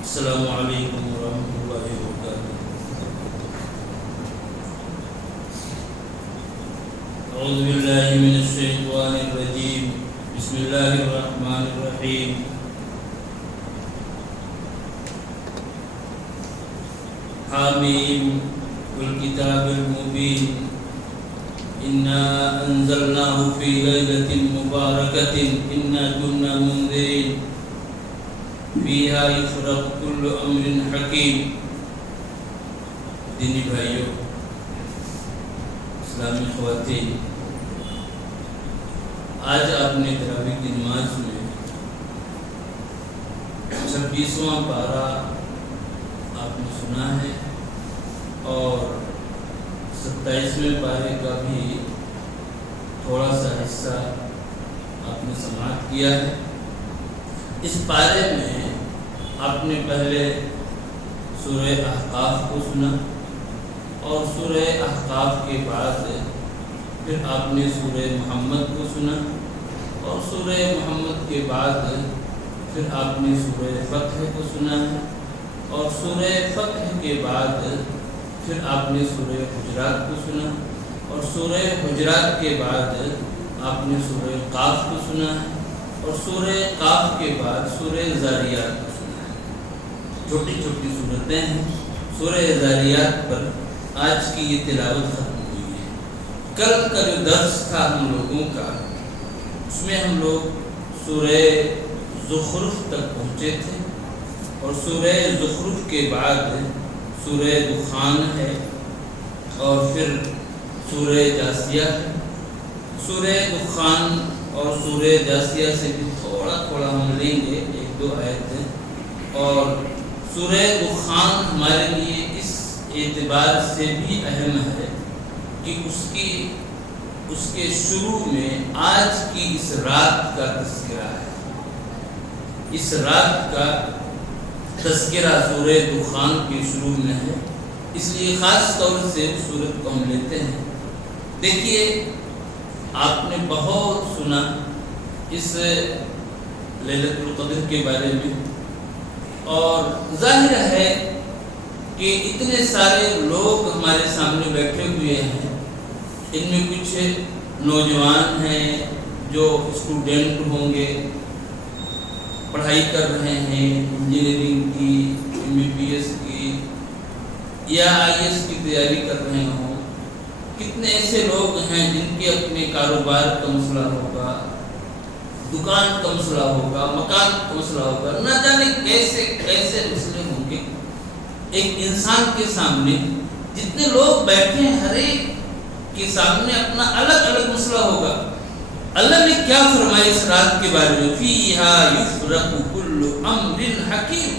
السلام علیکم ورحمۃ اللہ وبرکاتہ۔ اعوذ باللہ من الشیطان الرجیم، بسم اللہ الرحمن الرحیم۔ حامیم والکتاب المبین، انا انزلناہ فی لیلۃ مبارکۃ انا کنا منذرین فیہا یفرق کل امر حکیم۔ دینی بھائیوں، اسلامی خواتین، آج آپ نے تراویح کی نماز میں 26واں پارہ آپ نے سنا ہے اور 27ویں پارے کا بھی تھوڑا سا حصہ آپ نے سماعت کیا ہے۔ اس پارے میں آپ نے پہلے سورہ احقاف کو سنا اور سورہ احقاف کے بعد پھر آپ نے سورہ محمد کو سنا اور سورہ محمد کے بعد پھر آپ نے سورہ فتح کو سنا ہے اور سورہ فتح کے بعد پھر آپ نے سورہ حجرات کو سنا اور سورہ حجرات کے بعد آپ نے سورہ قاف کو سنا ہے اور سورہ قاف کے بعد سورہ ذاریات کو سنا ہے۔ چھوٹی چھوٹی صورتیں ہیں۔ سورہ ذاریات پر آج کی یہ تلاوت ختم ہوئی ہے۔ کل کا جو درس تھا ہم لوگوں کا، اس میں ہم لوگ سورہ زخرف تک پہنچے تھے اور سورہ زخرف کے بعد سورہ دخان ہے اور پھر سورہ جاثیہ ہے۔ سورہ دخان اور سورہ جاثیہ سے بھی تھوڑا ہم لیں گے، 1-2 آیتیں۔ اور سورہ دخان ہمارے لیے اس اعتبار سے بھی اہم ہے کہ اس کے شروع میں آج کی اس رات کا تذکرہ ہے۔ اس رات کا تذکرہ سورہ دخان کے شروع میں ہے، اس لیے خاص طور سے اس سورت کو ہم لیتے ہیں۔ دیکھیے، آپ نے بہت سنا اس لیلۃ القدر کے بارے میں اور ظاہر ہے کہ اتنے سارے لوگ ہمارے سامنے بیٹھے ہوئے ہیں، ان میں کچھ نوجوان ہیں جو اسٹوڈنٹ ہوں گے، پڑھائی کر رہے ہیں انجینئرنگ کی، MBBS کی یا IAS کی تیاری کر رہے ہوں۔ کتنے ایسے لوگ ہیں جن کے اپنے کاروبار کا مسئلہ ہوگا، دکان کا مسئلہ ہوگا، مکان کا مسئلہ ہوگا، نہ جانے کیسے کیسے مسئلے ہوں گے۔ ایک انسان کے سامنے جتنے لوگ بیٹھے ہیں، ہر ایک کے سامنے اپنا الگ الگ مسئلہ ہوگا۔ اللہ نے کیا فرمایا اس رات کے بارے میں؟ فیہا یفرق کل امر حکیم۔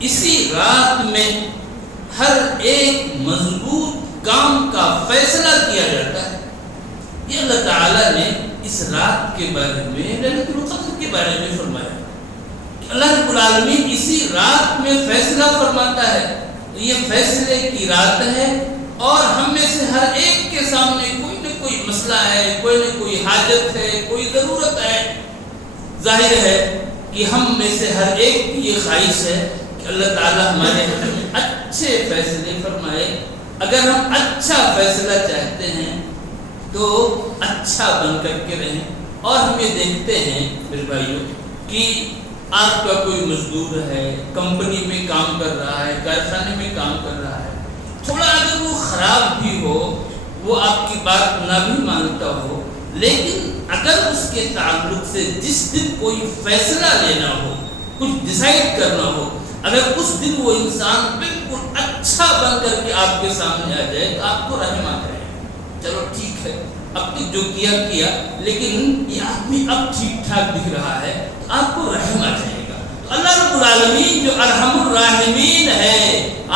اسی رات میں ہر ایک مضبوط کام کا فیصلہ کیا جاتا ہے۔ یہ اللہ تعالیٰ نے اس رات کے بارے میں، لیلۃ القدر کے بارے میں فرمایا کہ اللہ رب العالمین اسی رات میں فیصلہ فرماتا ہے۔ یہ فیصلے کی رات ہے اور ہم میں سے ہر ایک کے سامنے کوئی نہ کوئی مسئلہ ہے، کوئی نہ کوئی حاجت ہے، کوئی ضرورت ہے۔ ظاہر ہے کہ ہم میں سے ہر ایک کی یہ خواہش ہے کہ اللہ تعالیٰ ہمارے حق میں اچھے فیصلے فرمائے۔ اگر ہم اچھا فیصلہ چاہتے ہیں تو اچھا بن کر کے رہیں۔ اور ہم یہ دیکھتے ہیں میرے بھائیوں کہ آپ کا کوئی مزدور ہے، کمپنی میں کام کر رہا ہے، کارخانے میں کام کر رہا ہے، تھوڑا اگر وہ خراب بھی ہو، وہ آپ کی بات نہ بھی مانتا ہو، لیکن اگر اس کے تعلق سے جس دن کوئی فیصلہ لینا ہو، کچھ ڈیسائیڈ کرنا ہو، اگر اس دن وہ انسان بالکل اچھا بن کر کے آپ کے سامنے آ جائے تو آپ کو رحم آ جائے۔ چلو ٹھیک ہے، اب نے جو کیا لیکن یہ آدمی اب ٹھیک ٹھاک دکھ رہا ہے، آپ کو رحم آ جائے گا۔ تو اللہ رب العالمین جو ارحم الراحمین ہے،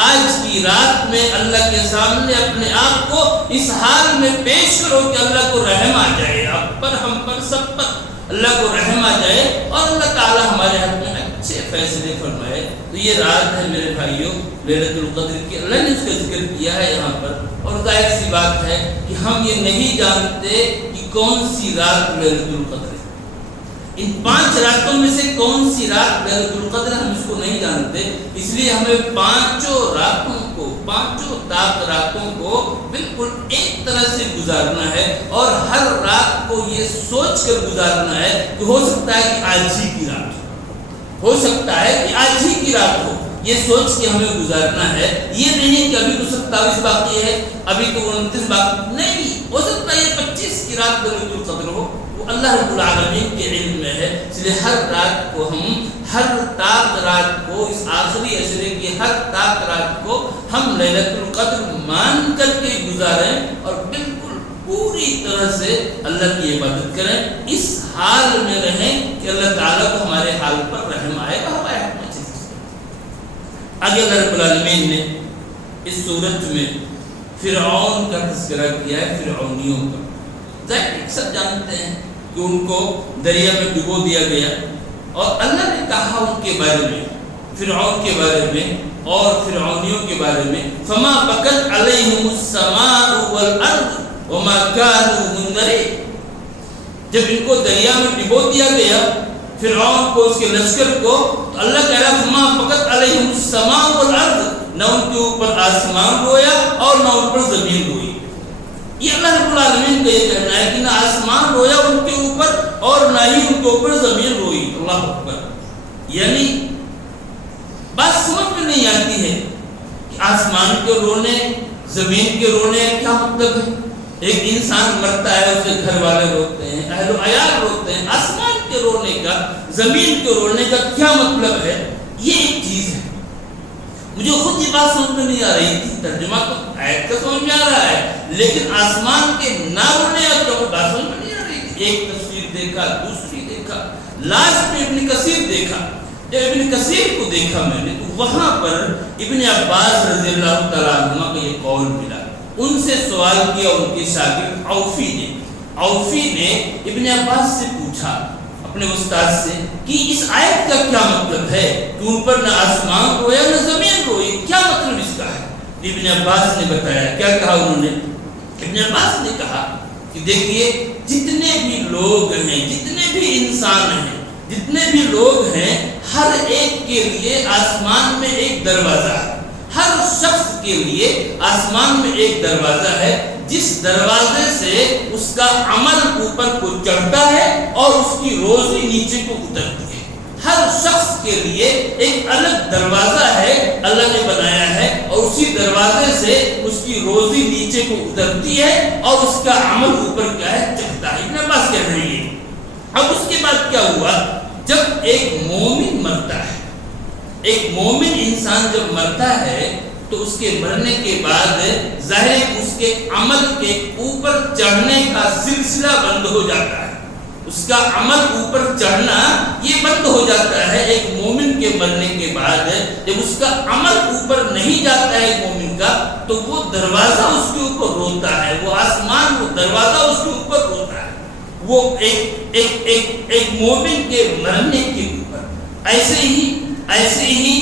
آج کی رات میں اللہ کے سامنے اپنے آپ کو اس حال میں پیش کرو کہ اللہ کو رحم آ جائے، آپ پر، ہم پر، سب پر اللہ کو رحم آ جائے اور اللہ تعالیٰ ہمارے حق میں اچھے فیصلے فرمائے۔ تو یہ رات ہے میرے بھائیوں لیلۃ القدر کی، اللہ نے اس کا ذکر کیا ہے یہاں پر۔ اور ظاہر سی بات ہے کہ ہم یہ نہیں جانتے کہ کون سی رات لیلۃ القدر ہے، ان 5 راتوں میں سے کون سی رات لیلۃ القدر ہم اس کو نہیں جانتے، اس لیے ہمیں 5 راتوں کو 5 تاک راتوں کو بالکل ایک طرح سے گزارنا ہے، اور ہر رات کو یہ سوچ کر گزارنا ہے کہ ہو سکتا ہے کہ آج ہی کی رات ہو سکتا ہے کہ آج ہی کی رات ہو، یہ سوچ کے ہمیں گزارنا ہے۔ یہ نہیں کہ ابھی تو 27 باقی ہے، ابھی تو 29 باقی نہیں، ہو سکتا ہے یہ 25 کی رات لیلۃ القدر ہو، وہ اللہ رب العالمین کے علم میں ہے۔ اس لیے ہر رات کو ہر تاک رات کو، اس آخری عشرے کی ہر تاک رات کو ہم لیلۃ القدر مان کر کے گزاریں، اور بالکل پوری طرح سے اللہ کی عبادت کریں، اس حال میں رہیں کہ اللہ تعالیٰ کو ہمارے حال پر رحم آئے گا۔ آگے اللہ رب العالمین نے اس سورت میں فرعون کا تذکرہ کیا ہے، فرعونیوں کا۔ ظاہر سب جانتے ہیں کہ ان کو دریا میں ڈبو دیا گیا، اور اللہ نے کہا ان کے بارے میں، فرعون کے بارے میں اور فرعونیوں کے بارے میں، فما بکت علیہم السماء والارض وما كانوا منذرین۔ جب ان کو دریا میں ڈبو دیا گیا، فرعون کو، اس کے لشکر کو، تو اللہ کہہ رہا فما بکت علیہم السماء والارض، نہ ان کے اوپر آسمان رویا اور نہ ان پر زمین روئی۔ یہ اللہ رب العالمین کا یہ کہنا ہے کہ نہ آسمان رویا ان کے اوپر اور نہ ہی ان کے اوپر زمین روئی۔ اللہ اکبر! یعنی بات سمجھ میں نہیں آتی ہے کہ آسمان کے رونے، زمین کے رونے کیا مطلب ہے؟ ایک انسان مرتا ہے، اسے گھر والے روتے ہیں، اہل و عیال روتے ہیں، آسمان کے رونے کا، زمین کے رونے کا کیا مطلب ہے؟ یہ ایک چیز ہے۔ مجھے خود یہ بات سمجھ میں نہیں آ رہی تھی، ترجمہ تو آیت کا سمجھ میں آ رہا ہے، لیکن آسمان کے نہ رونے کا بات سمجھ میں نہیں آ رہی تھی۔ ایک تفسیر دیکھا، دوسری دیکھا، لاسٹ میں ابن کثیر دیکھا۔ جب ابن کثیر کو دیکھا میں نے، تو وہاں پر ابن عباس رضی اللہ تعالیٰ عنہ کا یہ قول ملا۔ ان سے سوال کیا ان کے شاگرد اوفی نے ابن عباس سے پوچھا، اپنے استاد سے، کہ اس آیت کا کیا مطلب ہے کہ ان پر نہ آسمان رویا نہ زمین روئی، کیا مطلب اس کا ہے؟ ابن عباس نے بتایا، کیا کہا انہوں نے؟ ابن عباس نے کہا کہ دیکھیے، جتنے بھی لوگ ہیں، جتنے بھی انسان ہیں، جتنے بھی لوگ ہیں، ہر ایک کے لیے آسمان میں ایک دروازہ ہے۔ ہر شخص کے لیے آسمان میں ایک دروازہ ہے، جس دروازے سے اس کا عمل اوپر کو چڑھتا ہے اور اس کی روزی نیچے کو اترتی ہے۔ ہر شخص کے لیے ایک الگ دروازہ ہے، اللہ نے بنایا ہے، اور اسی دروازے سے اس کی روزی نیچے کو اترتی ہے اور اس کا عمل اوپر کیا ہے، چڑھتا ہے۔ ابن عباس کہہ رہے ہیں۔ اب اس کے بعد کیا ہوا؟ جب ایک مومن مرتا ہے، ایک مومن انسان جب مرتا ہے، تو اس کے مرنے کے بعد ظاہر اس کے عمل کے اوپر چڑھنے کا سلسلہ بند ہو جاتا ہے۔ اس کا عمل اوپر چڑھنا یہ بند ہو جاتا ہے۔ ایک مومن کے مرنے کے بعد جب اس کا عمل اوپر نہیں جاتا ہے ایک مومن کا، تو وہ دروازہ اس کے اوپر روتا ہے، وہ آسمان، وہ دروازہ اس کے اوپر روتا ہے، وہ ایک مومن کے مرنے کے اوپر۔ ایسے ہی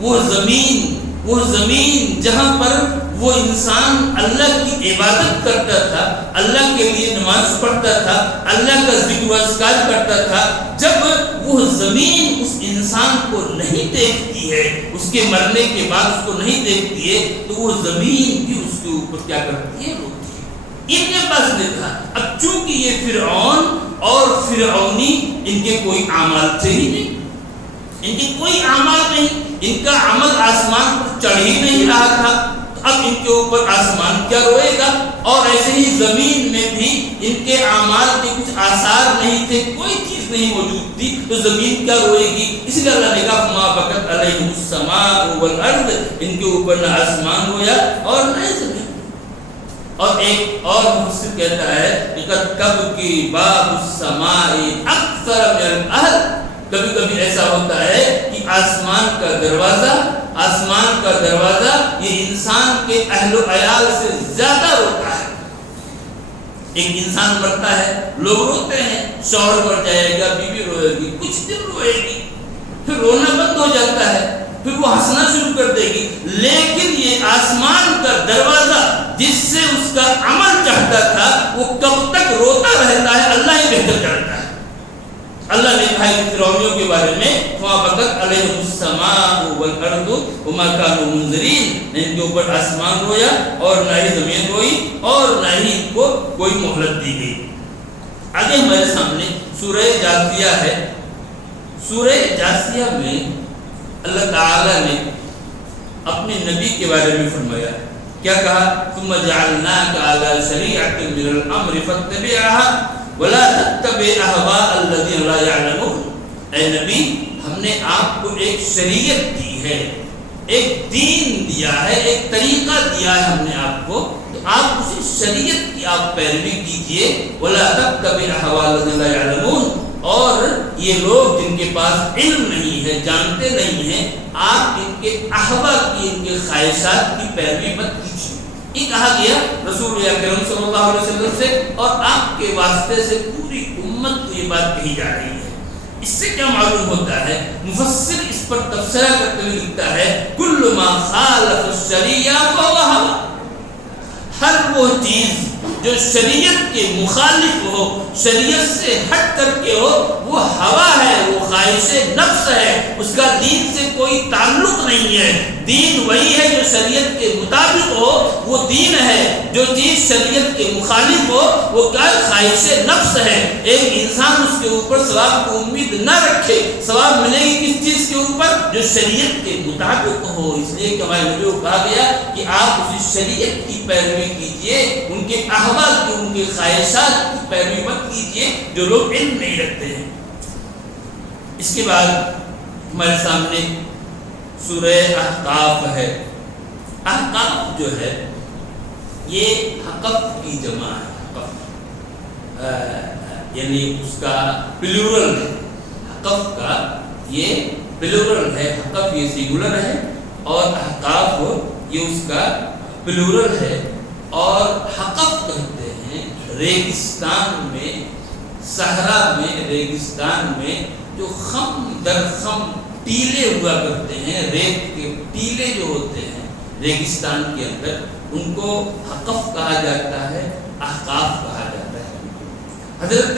وہ زمین جہاں پر وہ انسان اللہ کی عبادت کرتا تھا، اللہ کے لیے نماز پڑھتا تھا، اللہ کا ذکر و اذکار کرتا تھا، جب وہ زمین اس انسان کو نہیں دیکھتی ہے، اس کے مرنے کے بعد اس کو نہیں دیکھتی ہے، تو وہ زمین بھی اس کے اوپر کیا کرتی ہے، روتی ہے۔ ابن عباس نے کہا اب چونکہ یہ فرعون اور فرعونی، ان کے کوئی اعمال تھے ہی نہیں، ان کے کوئی اعمال نہیں، ان کا عمل آسمان پر چڑھ ہی نہیں رہا تھا، تو اب ان کے اوپر آسمان کیا روئے گا؟ اور ایسے ہی زمین میں بھی ان کے اعمال کے کچھ آثار نہیں تھے، کوئی چیز نہیں موجود تھی، تو زمین کیا روئے گی؟ اس لیے اللہ نے کہا فما بکت علیہم السماء والارض، ان کے اوپر نہ آسمان رویا اور نہ زمین۔ اور ایک اور مفسر کہتا ہے کہ قد تبکی باب السماء اکثر من الاہل، کبھی کبھی ایسا ہوتا ہے کہ آسمان کا دروازہ یہ انسان کے اہل و عیال سے زیادہ روتا ہے۔ ایک انسان مرتا ہے، لوگ روتے ہیں، شوہر مر جائے گا، بیوی روئے گی، کچھ دن روئے گی، پھر رونا بند ہو جاتا ہے، پھر وہ ہنسنا شروع کر دے گی۔ لیکن یہ آسمان کا دروازہ جس سے اس کا عمل چڑھتا تھا، وہ کب تک روتا رہتا ہے، اللہ ہی بہتر جانتا ہے۔ اللہ نے کہا کہ فرعونیوں کے بارے میں فما بکت علیہم السماء والارض وما كانوا منذرین، ان کے اوپر آسمان رویا اور نہ ہی زمین روئی اور نہ ہی ان کو کوئی مہلت دی گئی۔ آگے ہمارے سامنے سورہ جاثیہ ہے۔ سورہ جاثیہ میں اللہ تعالی نے اپنے نبی کے بارے میں فرمایا، کیا کہا؟ ثم جعلناك على شریعۃ من الامر فاتبعها ولا تتبع اهواء الذين لا يعلمون۔ اے نبی، ہم نے آپ کو ایک شریعت دی ہے، ایک دین دیا ہے، ایک طریقہ دیا ہے ہم نے آپ کو، تو آپ اسی شریعت کی آپ پیروی کیجئے۔ ولا تتبع اهواء الذين لا يعلمون، اور یہ لوگ جن کے پاس علم نہیں ہے، جانتے نہیں ہیں، آپ ان کے احوا کی، ان کے خواہشات کی پیروی مت کیجیے۔ یہ کہا گیا رسول اکرم صلی اللہ علیہ وسلم سے، اور آپ کے واسطے سے پوری امت کو یہ بات کہی جا رہی ہے۔ اس سے کیا معلوم ہوتا ہے؟ مفسر اس پر تبصرہ کرتے ہوئے لکھتا ہے کل ما خالف الشریعہ فهو هوى، ہر وہ چیز جو شریعت کے مخالف ہو، شریعت سے ہٹ کر کے ہو، وہ ہوا ہے، وہ خواہش نفس ہے، اس کا دین سے کوئی تعلق نہیں ہے۔ دین وہی ہے جو شریعت کے مطابق ہو، وہ دین ہے۔ جو چیز شریعت کے مخالف ہو وہ کیا؟ خواہش نفس ہے۔ ایک انسان اس کے اوپر ثواب کو امید نہ رکھے، ثواب ملے گی کس چیز کے اوپر؟ جو شریعت کے مطابق ہو۔ اس لیے کہ ہمارے نبی کو کہا گیا کہ آپ اسی شریعت کی پیروی کیجئے، ان کے احوا کی، ان کے خواہشات کی پیروی مت کیجئے جو لوگ علم نہیں رکھتے ہیں۔ اس کے بعد ہمارے سامنے سورہ احقاف ہے۔ احقاف جو ہے یہ حقف کی جمع ہے، حقف یعنی اس کا پلورل ہے، حقف کا یہ پلورل ہے، حقف یہ سنگولر ہے اور احقاف یہ اس کا پلورل ہے۔ اور حقف کہتے ہیں ریگستان میں، صحرا میں، ریگستان میں جو خم در خم ٹیلے ہوا کرتے ہیں، ریت کے ٹیلے جو ہوتے ہیں ریگستان کے اندر، ان کو حقف کہا جاتا ہے، احقاف کہا جاتا ہے۔ حضرت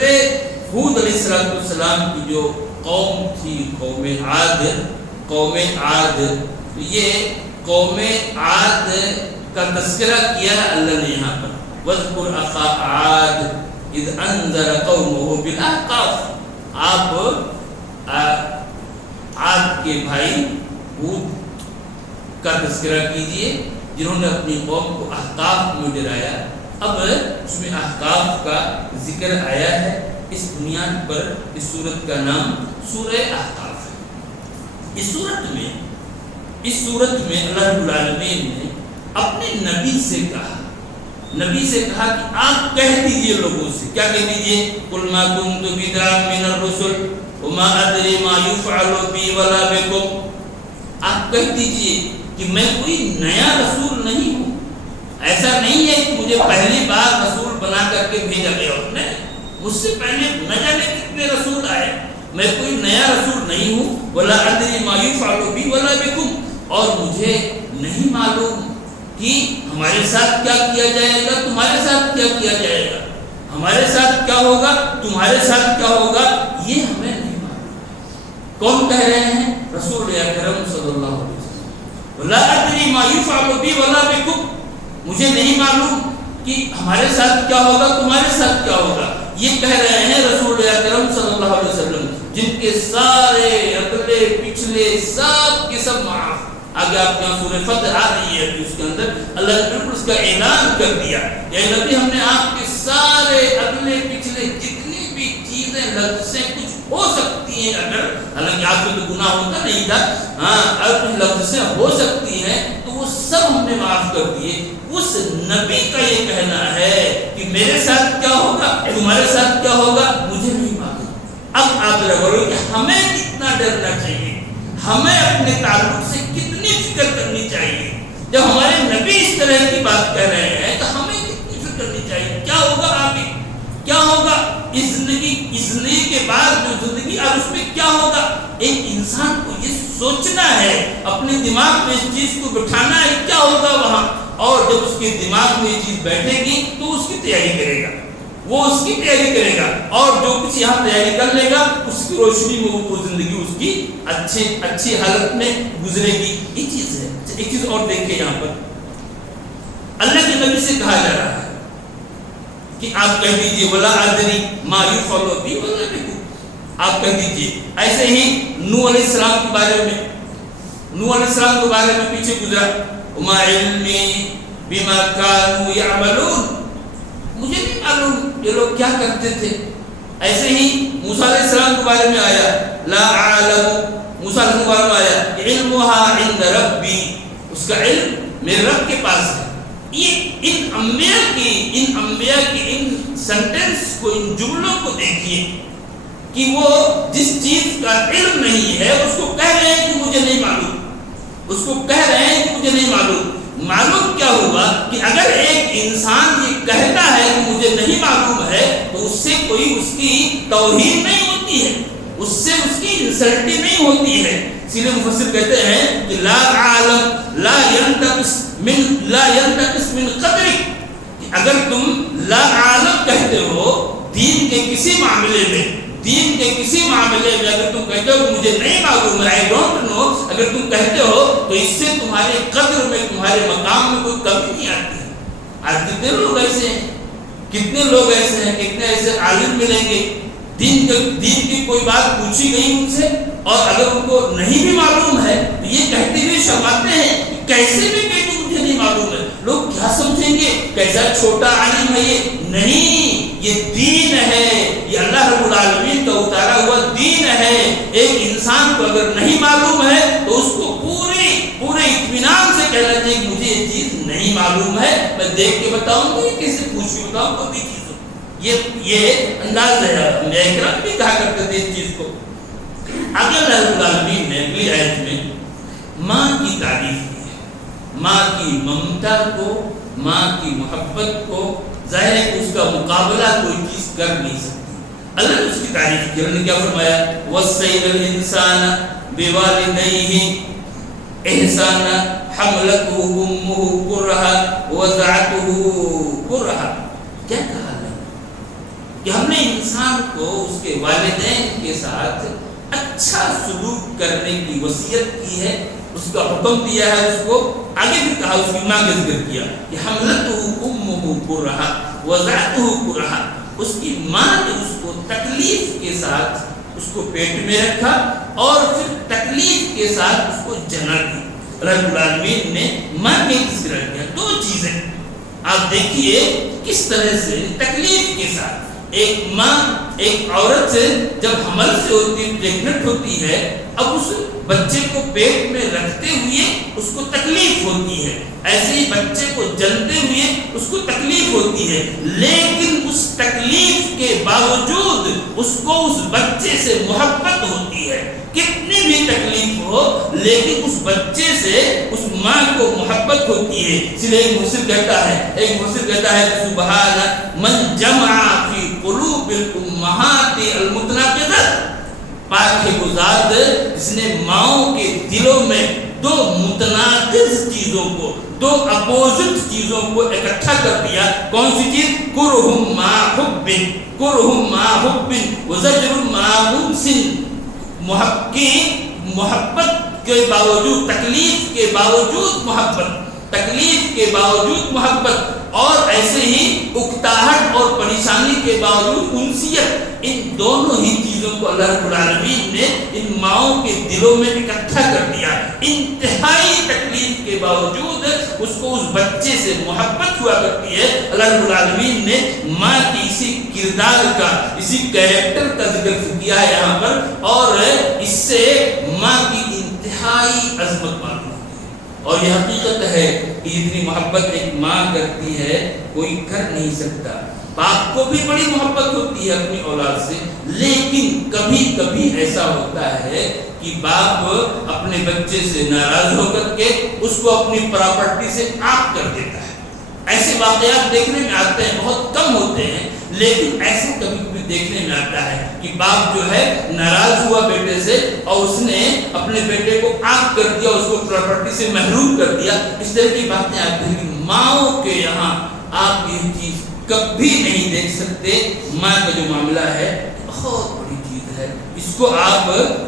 ہود علیہ السلام کی جو قوم تھی، قوم عاد، یہ قوم عاد کا تذکرہ کیا ہے اللہ نے یہاں پر، وَاذْكُرْ أَخَا عَادٍ إِذْ أَنذَرَ قَوْمَهُ بِالْأَحْقَافِ۔ آپ عاد کے بھائی ہود کا تذکرہ کیجئے جنہوں نے اپنی قوم کو احقاف میں ڈرایا۔ اب اس میں احقاف کا ذکر آیا ہے، اس بنیاد پر اس سورت کا نام سورہ احقاف ہے۔ اس سورت میں اللہ رب العالمین نے اپنے نبی سے کہا کہ آپ کہہ دیجئے لوگوں سے، کیا کہہ دیجئے؟ قُلْ مَا كُنْتُ بِدْعًا مِنَ الرُّسُلِ وَمَا أَدْرِي مَا يُفْعَلُ بِي وَلَا بِكُمْ۔ آپ کہہ دیجئے کہ میں کوئی نیا رسول نہیں ہوں، ایسا نہیں ہے کہ مجھے پہلی بار رسول بنا کر کے بھیجا گیا، مجھ سے پہلے نہ جانے کتنے رسول آئے، میں کوئی نیا رسول نہیں ہوں۔ وَلَا أَدْرِي مَا يُفْعَلُ بِي وَلَا بِكُمْ، اور مجھے نہیں معلوم کہ ہمارے ساتھ کیا کیا جائے گا، تمہارے ساتھ کیا کیا جائے گا، ہمارے ساتھ کیا ہوگا، تمہارے ساتھ کیا ہوگا، یہ ہمیں نہیں معلوم۔ کون کہہ رہے ہیں؟ رسول اکرم صلی اللہ علیہ وسلم۔ وَلَا أَدْرِي مَا يُفْعَلُ بِي وَلَا بِكُمْ، مجھے نہیں معلوم کہ ہمارے ساتھ کیا ہوگا، تمہارے ساتھ کیا ہوگا۔ یہ کہہ رہے ہیں رسول اکرم صلی اللہ علیہ وسلم جن کے سارے اگلے پچھلے سب کے سب معاف۔ آگے آپ کے یہاں سورہ فتح آ رہی ہے، اس کے اندر اللہ نے بالکل اس کا اعلان کر دیا، اے نبی ہم نے آپ کے سارے اگلے پچھلے جتنی بھی چیزیں لفظیں کچھ ہو سکتی ہیں، اگر حالانکہ آپ کو تو گناہ ہوتا نہیں تھا، اگر کچھ لفظیں ہو سکتی ہیں تو وہ سب ہم نے معاف کر دیے۔ اس نبی کا یہ کہنا ہے کہ میرے ساتھ کیا ہوگا، تمہارے ساتھ کیا ہوگا، مجھے نہیں معلوم۔ اب آپ بولو کہ ہمیں کتنا ڈرنا چاہیے، ہمیں اپنے تعلق سے کتنی فکر کرنی چاہیے۔ جب ہمارے نبی اس طرح کی بات کہہ رہے ہیں تو ہمیں کتنی فکر کرنی چاہیے، کیا ہوگا آگے، کیا ہوگا اس زندگی کے بعد جو زندگی اور اس میں کیا ہوگا۔ ایک انسان کو یہ سوچنا ہے، اپنے دماغ میں اس چیز کو بٹھانا ہے کیا ہوگا وہاں، اور جب اس کے دماغ میں یہ چیز بیٹھے گی تو اس کی تیاری کرے گا۔ وہ اس کی تیاری کرے گا، اور جو کچھ یہاں تیاری کر لے گا اس کی روشنی میں وہ زندگی اس کی اچھی حالت میں گزرے گی. یہ چیز ہے. ایک چیز اور دیکھیں، یہاں پر اللہ کے نبی سے کہا جا رہا ہے کہ آپ کہہ دیجئے ولا ادری ما یفعل بی ولا بکم، آپ کہہ دیجئے. ایسے ہی نوح علیہ السلام کے بارے میں، نوح علیہ السلام کے بارے میں پیچھے گزرا، وما علمی بما كانوا يعملون، مجھے نہیں معلوم یہ لوگ کیا کرتے تھے. ایسے ہی موسیٰ علیہ السلام کے بارے میں آیا لا اعلم، موسیٰ علیہ السلام کے بارے میں آیا کہ علمها عند ربی، اس کا علم میرے رب کے پاس ہے. یہ ان انبیاء کی ان سینٹنس کو، ان جملوں کو دیکھیے کہ وہ جس چیز کا علم نہیں ہے اس کو کہہ رہے ہیں کہ مجھے نہیں معلوم، اس کو کہہ رہے ہیں کہ مجھے نہیں معلوم. معلوم کیا ہوا کہ اگر ایک انسان یہ کہتا ہے کہ مجھے نہیں معلوم ہے تو اس سے کوئی اس کی توہین نہیں ہوتی ہے، اس سے اس کی انسلٹی نہیں ہوتی ہے. اسی لیے مفسر کہتے ہیں کہ لا عالم لا ينتقص من قدرک، اگر تم لا عالم کہتے ہو دین کے کسی معاملے میں، دین کے کسی معاملے میں اگر تم کہتے ہو کہ مجھے نہیں معلوم ہے، I don't know، اگر تم کہتے ہو تو اس سے تمہارے قدر میں، تمہارے مقام میں کوئی کمی نہیں آتی ہے. آج کتنے لوگ ایسے ہیں، کتنے لوگ ایسے ہیں، کتنے ایسے عالم ملیں گے دین کی کوئی بات پوچھی گئی ان سے اور اگر ان کو نہیں بھی معلوم ہے تو یہ کہتے ہوئے شرماتے ہیں کہ کیسے بھی کہ مجھے نہیں معلوم ہے. لوگ کیا سمجھیں گے، کیسا چھوٹا عالم ہے یہ. نہیں، یہ دین ہے، یہ اللہ رب العالمین کا اتارا ہوا دین ہے. ایک انسان کو اگر نہیں معلوم ہے تو اس کو پورے اطمینان سے کہنا چاہیے کہ مجھے یہ چیز نہیں معلوم ہے، میں دیکھ کے بتاؤں گا، یہ کیسے پوچھ کے بتاؤں کوئی بھی چیز. یہ انداز ہے. انبیاء کرام بھی کہا کرتے تھے اس چیز کو. آگے اللہ رب العالمین نے اگلی آیت میں ماں کی تعریف کی ہے، ماں کی ممتا کو، ماں کی محبت کو. ظاہر ہے کہ اس کا مقابلہ کوئی چیز کر نہیں سکتی. اللہ نے اس کی تعریف کی. اللہ نے کیا فرمایا، وَصَّيْنَ الْإِنسَانَ بِوَالِدَيْهِ إِحْسَانًا حَمَلَتْهُ أُمُّهُ كُرْهًا وَوَضَعَتْهُ كُرْهًا. کیا کہا ہے کہ ہم نے انسان کو اس کے والدین کے ساتھ اچھا سلوک کرنے کی وصیت کی ہے، اس کا حکم دیا ہے. اس کو آگے بھی کہا، اس کی ماں کا ذکر کیا کہ حملتہ امہ کرہا وضعتہ کرہا، اس کی ماں نے اس کو تکلیف کے ساتھ اس کو پیٹ میں رکھا اور پھر تکلیف کے ساتھ اس کو جنا دی. رب العالمین نے ماں کا ذکر کیا. دو چیزیں آپ دیکھیے کس طرح سے تکلیف کے ساتھ ایک ماں، ایک عورت سے جب حمل سے ہوتی ہے، پریگننٹ ہوتی ہے، اب اس بچے کو پیٹ میں رکھتے ہوئے اس کو تکلیف ہوتی ہے. ایسے ہی بچے کو جنتے ہوئے اس کو تکلیف ہوتی ہے، لیکن اس تکلیف کے باوجود اس کو اس بچے سے محبت ہوتی ہے. کتنی بھی تکلیف ہو لیکن اس بچے سے اس ماں کو محبت ہوتی ہے. اس لیے ایک مفسر کہتا ہے سبحان من جمع فی قلوب الامہات المتناقضات. پاک ہے وہ ذات جس نے ماؤں کے دلوں میں دو متناقض چیزوں کو، دو اپوزٹ چیزوں کو اکٹھا کر دیا. کون سی چیز؟ کرہم ما حب، کرہم ما حب وزجر ما انس. محبت کے باوجود، تکلیف کے باوجود محبت، تکلیف کے باوجود محبت، اور ایسے ہی اکتاہٹ اور پریشانی کے باوجود انسیت. ان دونوں ہی چیزوں کو اللہ رب العالمین نے ان ماؤں کے دلوں میں اکٹھا کر دیا. انتہائی تکلیف کے باوجود اس کو اس بچے سے محبت ہوا کرتی ہے. اللہ رب العالمین نے ماں کی اسی کردار کا، اسی کیریکٹر کا ذکر کیا ہے یہاں پر، اور اس سے ماں کی انتہائی عظمت معلوم. اور یہ حقیقت ہے کہ اتنی محبت ایک ماں کرتی ہے کوئی کر نہیں سکتا. باپ کو بھی بڑی محبت ہوتی ہے اپنی اولاد سے، لیکن کبھی کبھی ایسا ہوتا ہے کہ باپ اپنے بچے سے ناراض ہو کر کے اس کو اپنی پراپرٹی سے عاق کر دیتا ہے. ایسے واقعات دیکھنے میں آتے ہیں، بہت کم ہوتے ہیں، لیکن ایسے کبھی کبھی دیکھنے میں آتا ہے کہ باپ جو ہے ناراض ہوا بیٹے سے اور اس نے اپنے بیٹے کو عاق کر دیا، اس کو پراپرٹی سے محروم کر دیا. اس طرح کی باتیں آتی ہیں. ماؤں کے یہاں آپ یہ چیز کبھی نہیں دیکھ سکتے ماں کا جو معاملہ ہے بہت بڑی چیز ہے، اس کو آپ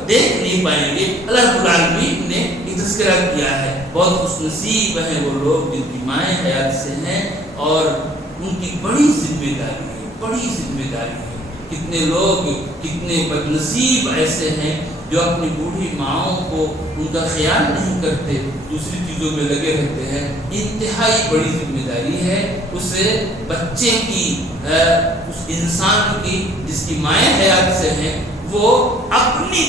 دیکھ نہیں پائیں گے۔ اللہ رب العالمین نے ایک تذکرہ کیا ہے، بہت خوش نصیب ہیں وہ لوگ جن کی مائیں حیات سے ہیں اور ان کی بڑی ذمہ داری ہے، بڑی ذمہ داری ہے۔ کتنے لوگ، کتنے بد نصیب ایسے ہیں جو اپنی بوڑھی ماؤں کو ان کا خیال نہیں کرتے، دوسری چیزوں میں لگے رہتے ہیں۔ انتہائی بڑی ذمہ داری ہے اس بچے کی، اس انسان کی جس کی مائیں حیات سے ہیں، وہ اپنی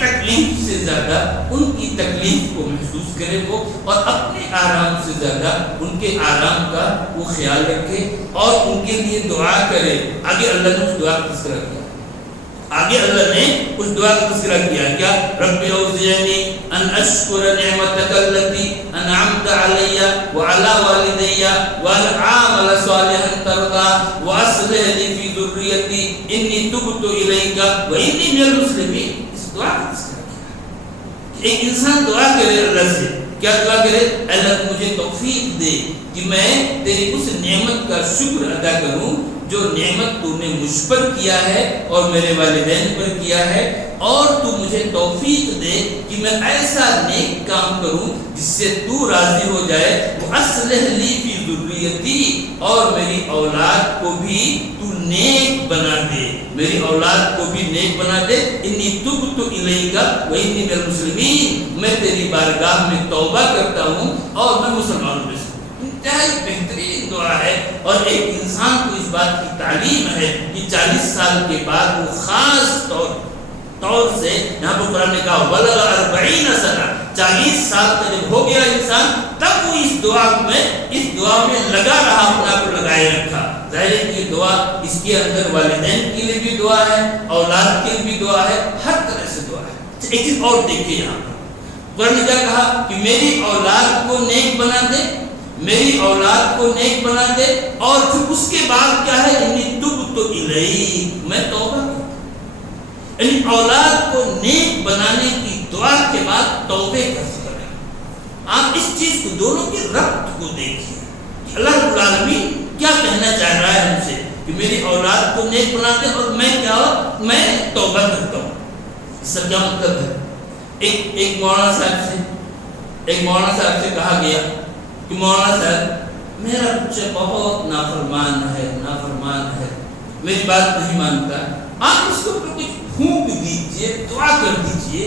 تکلیف سے زیادہ ان کی تکلیف کو محسوس کرے وہ، اور اپنے آرام سے زیادہ ان کے آرام کا وہ خیال رکھے اور ان کے لیے دعا کرے۔ آگے اللہ نے اس دعا کا تذکرہ کیا، آگے اللہ نے اس دعا کا تذکرہ کیا کیا؟ رب اوزعنی ان اشکر نعمتک التی انعمت علی وعلی والدی وان اعمل صالحا ترضى واصلح لي في ذریتی انی تبت الیک وانی من المسلمین۔ اس دعا کا تذکرہ کیا۔ ایک انسان دعا کرے اللہ سے، کیا دعا کرے؟ اللہ مجھے توفیق دے کہ میں تیری اس نعمت کا شکر ادا کروں جو نعمت تو نے مجھ پر کیا ہے اور میرے والدین پر کیا ہے، اور تو مجھے توفیق دے کہ میں ایسا نیک کام کروں جس سے تو راضی ہو جائے۔ وَأَصْلِحْ لِي فِي ذُرِّيَّتِي، اور میری اولاد کو بھی تو نیک بنا دے، میری اولاد کو بھی نیک بنا دے۔ انی تبت الیک وانی من المسلمین، میں تیری بارگاہ میں توبہ کرتا ہوں اور میں مسلمانوں میں سے۔ انتہائی بہترین دعا ہے، اور ایک انسان کو اس بات کی تعلیم ہے کہ 40 سال کے بعد وہ خاص طور سے، یہاں پر قرآن نے کہا بلغ 40 سنہ، 40 سال کا جب ہو گیا انسان تب وہ اس دعا میں لگا رہا، اپنا کو لگائے رکھا۔ ظاہر ہے کہ یہ دعا اس کے اندر والدین کے لیے بھی دعا ہے، اولاد کے لیے بھی دعا ہے، ہر طرح سے دعا ہے۔ ایک چیز اور دیکھیے یہاں پر قرآن نے کیا کہا کہ میری اولاد کو نیک بنا دے، میری اولاد کو نیک بنا دے، اور پھر اس کے بعد کیا ہے؟ انی تبت الیک، میں توبہ کرتا ہوں۔ یعنی اولاد کو نیک بنانے کی دعا کے بعد توبے کا ذکر ہے۔ آپ اس چیز کو، دونوں کی ربط کو دیکھیے کہ اللہ رب العالمین کیا کہنا چاہ رہا ہے ہم سے کہ میری اولاد کو نیک بنا دے اور میں توبہ کرتا ہوں۔ اس کا کیا مطلب ہے؟ ایک مولانا صاحب سے کہا گیا کہ مولانا صاحب میرا بچہ بہت نافرمان ہے، میری بات نہیں مانتا، آپ اس کو کچھ پھونک دیجئے، دعا کر دیجئے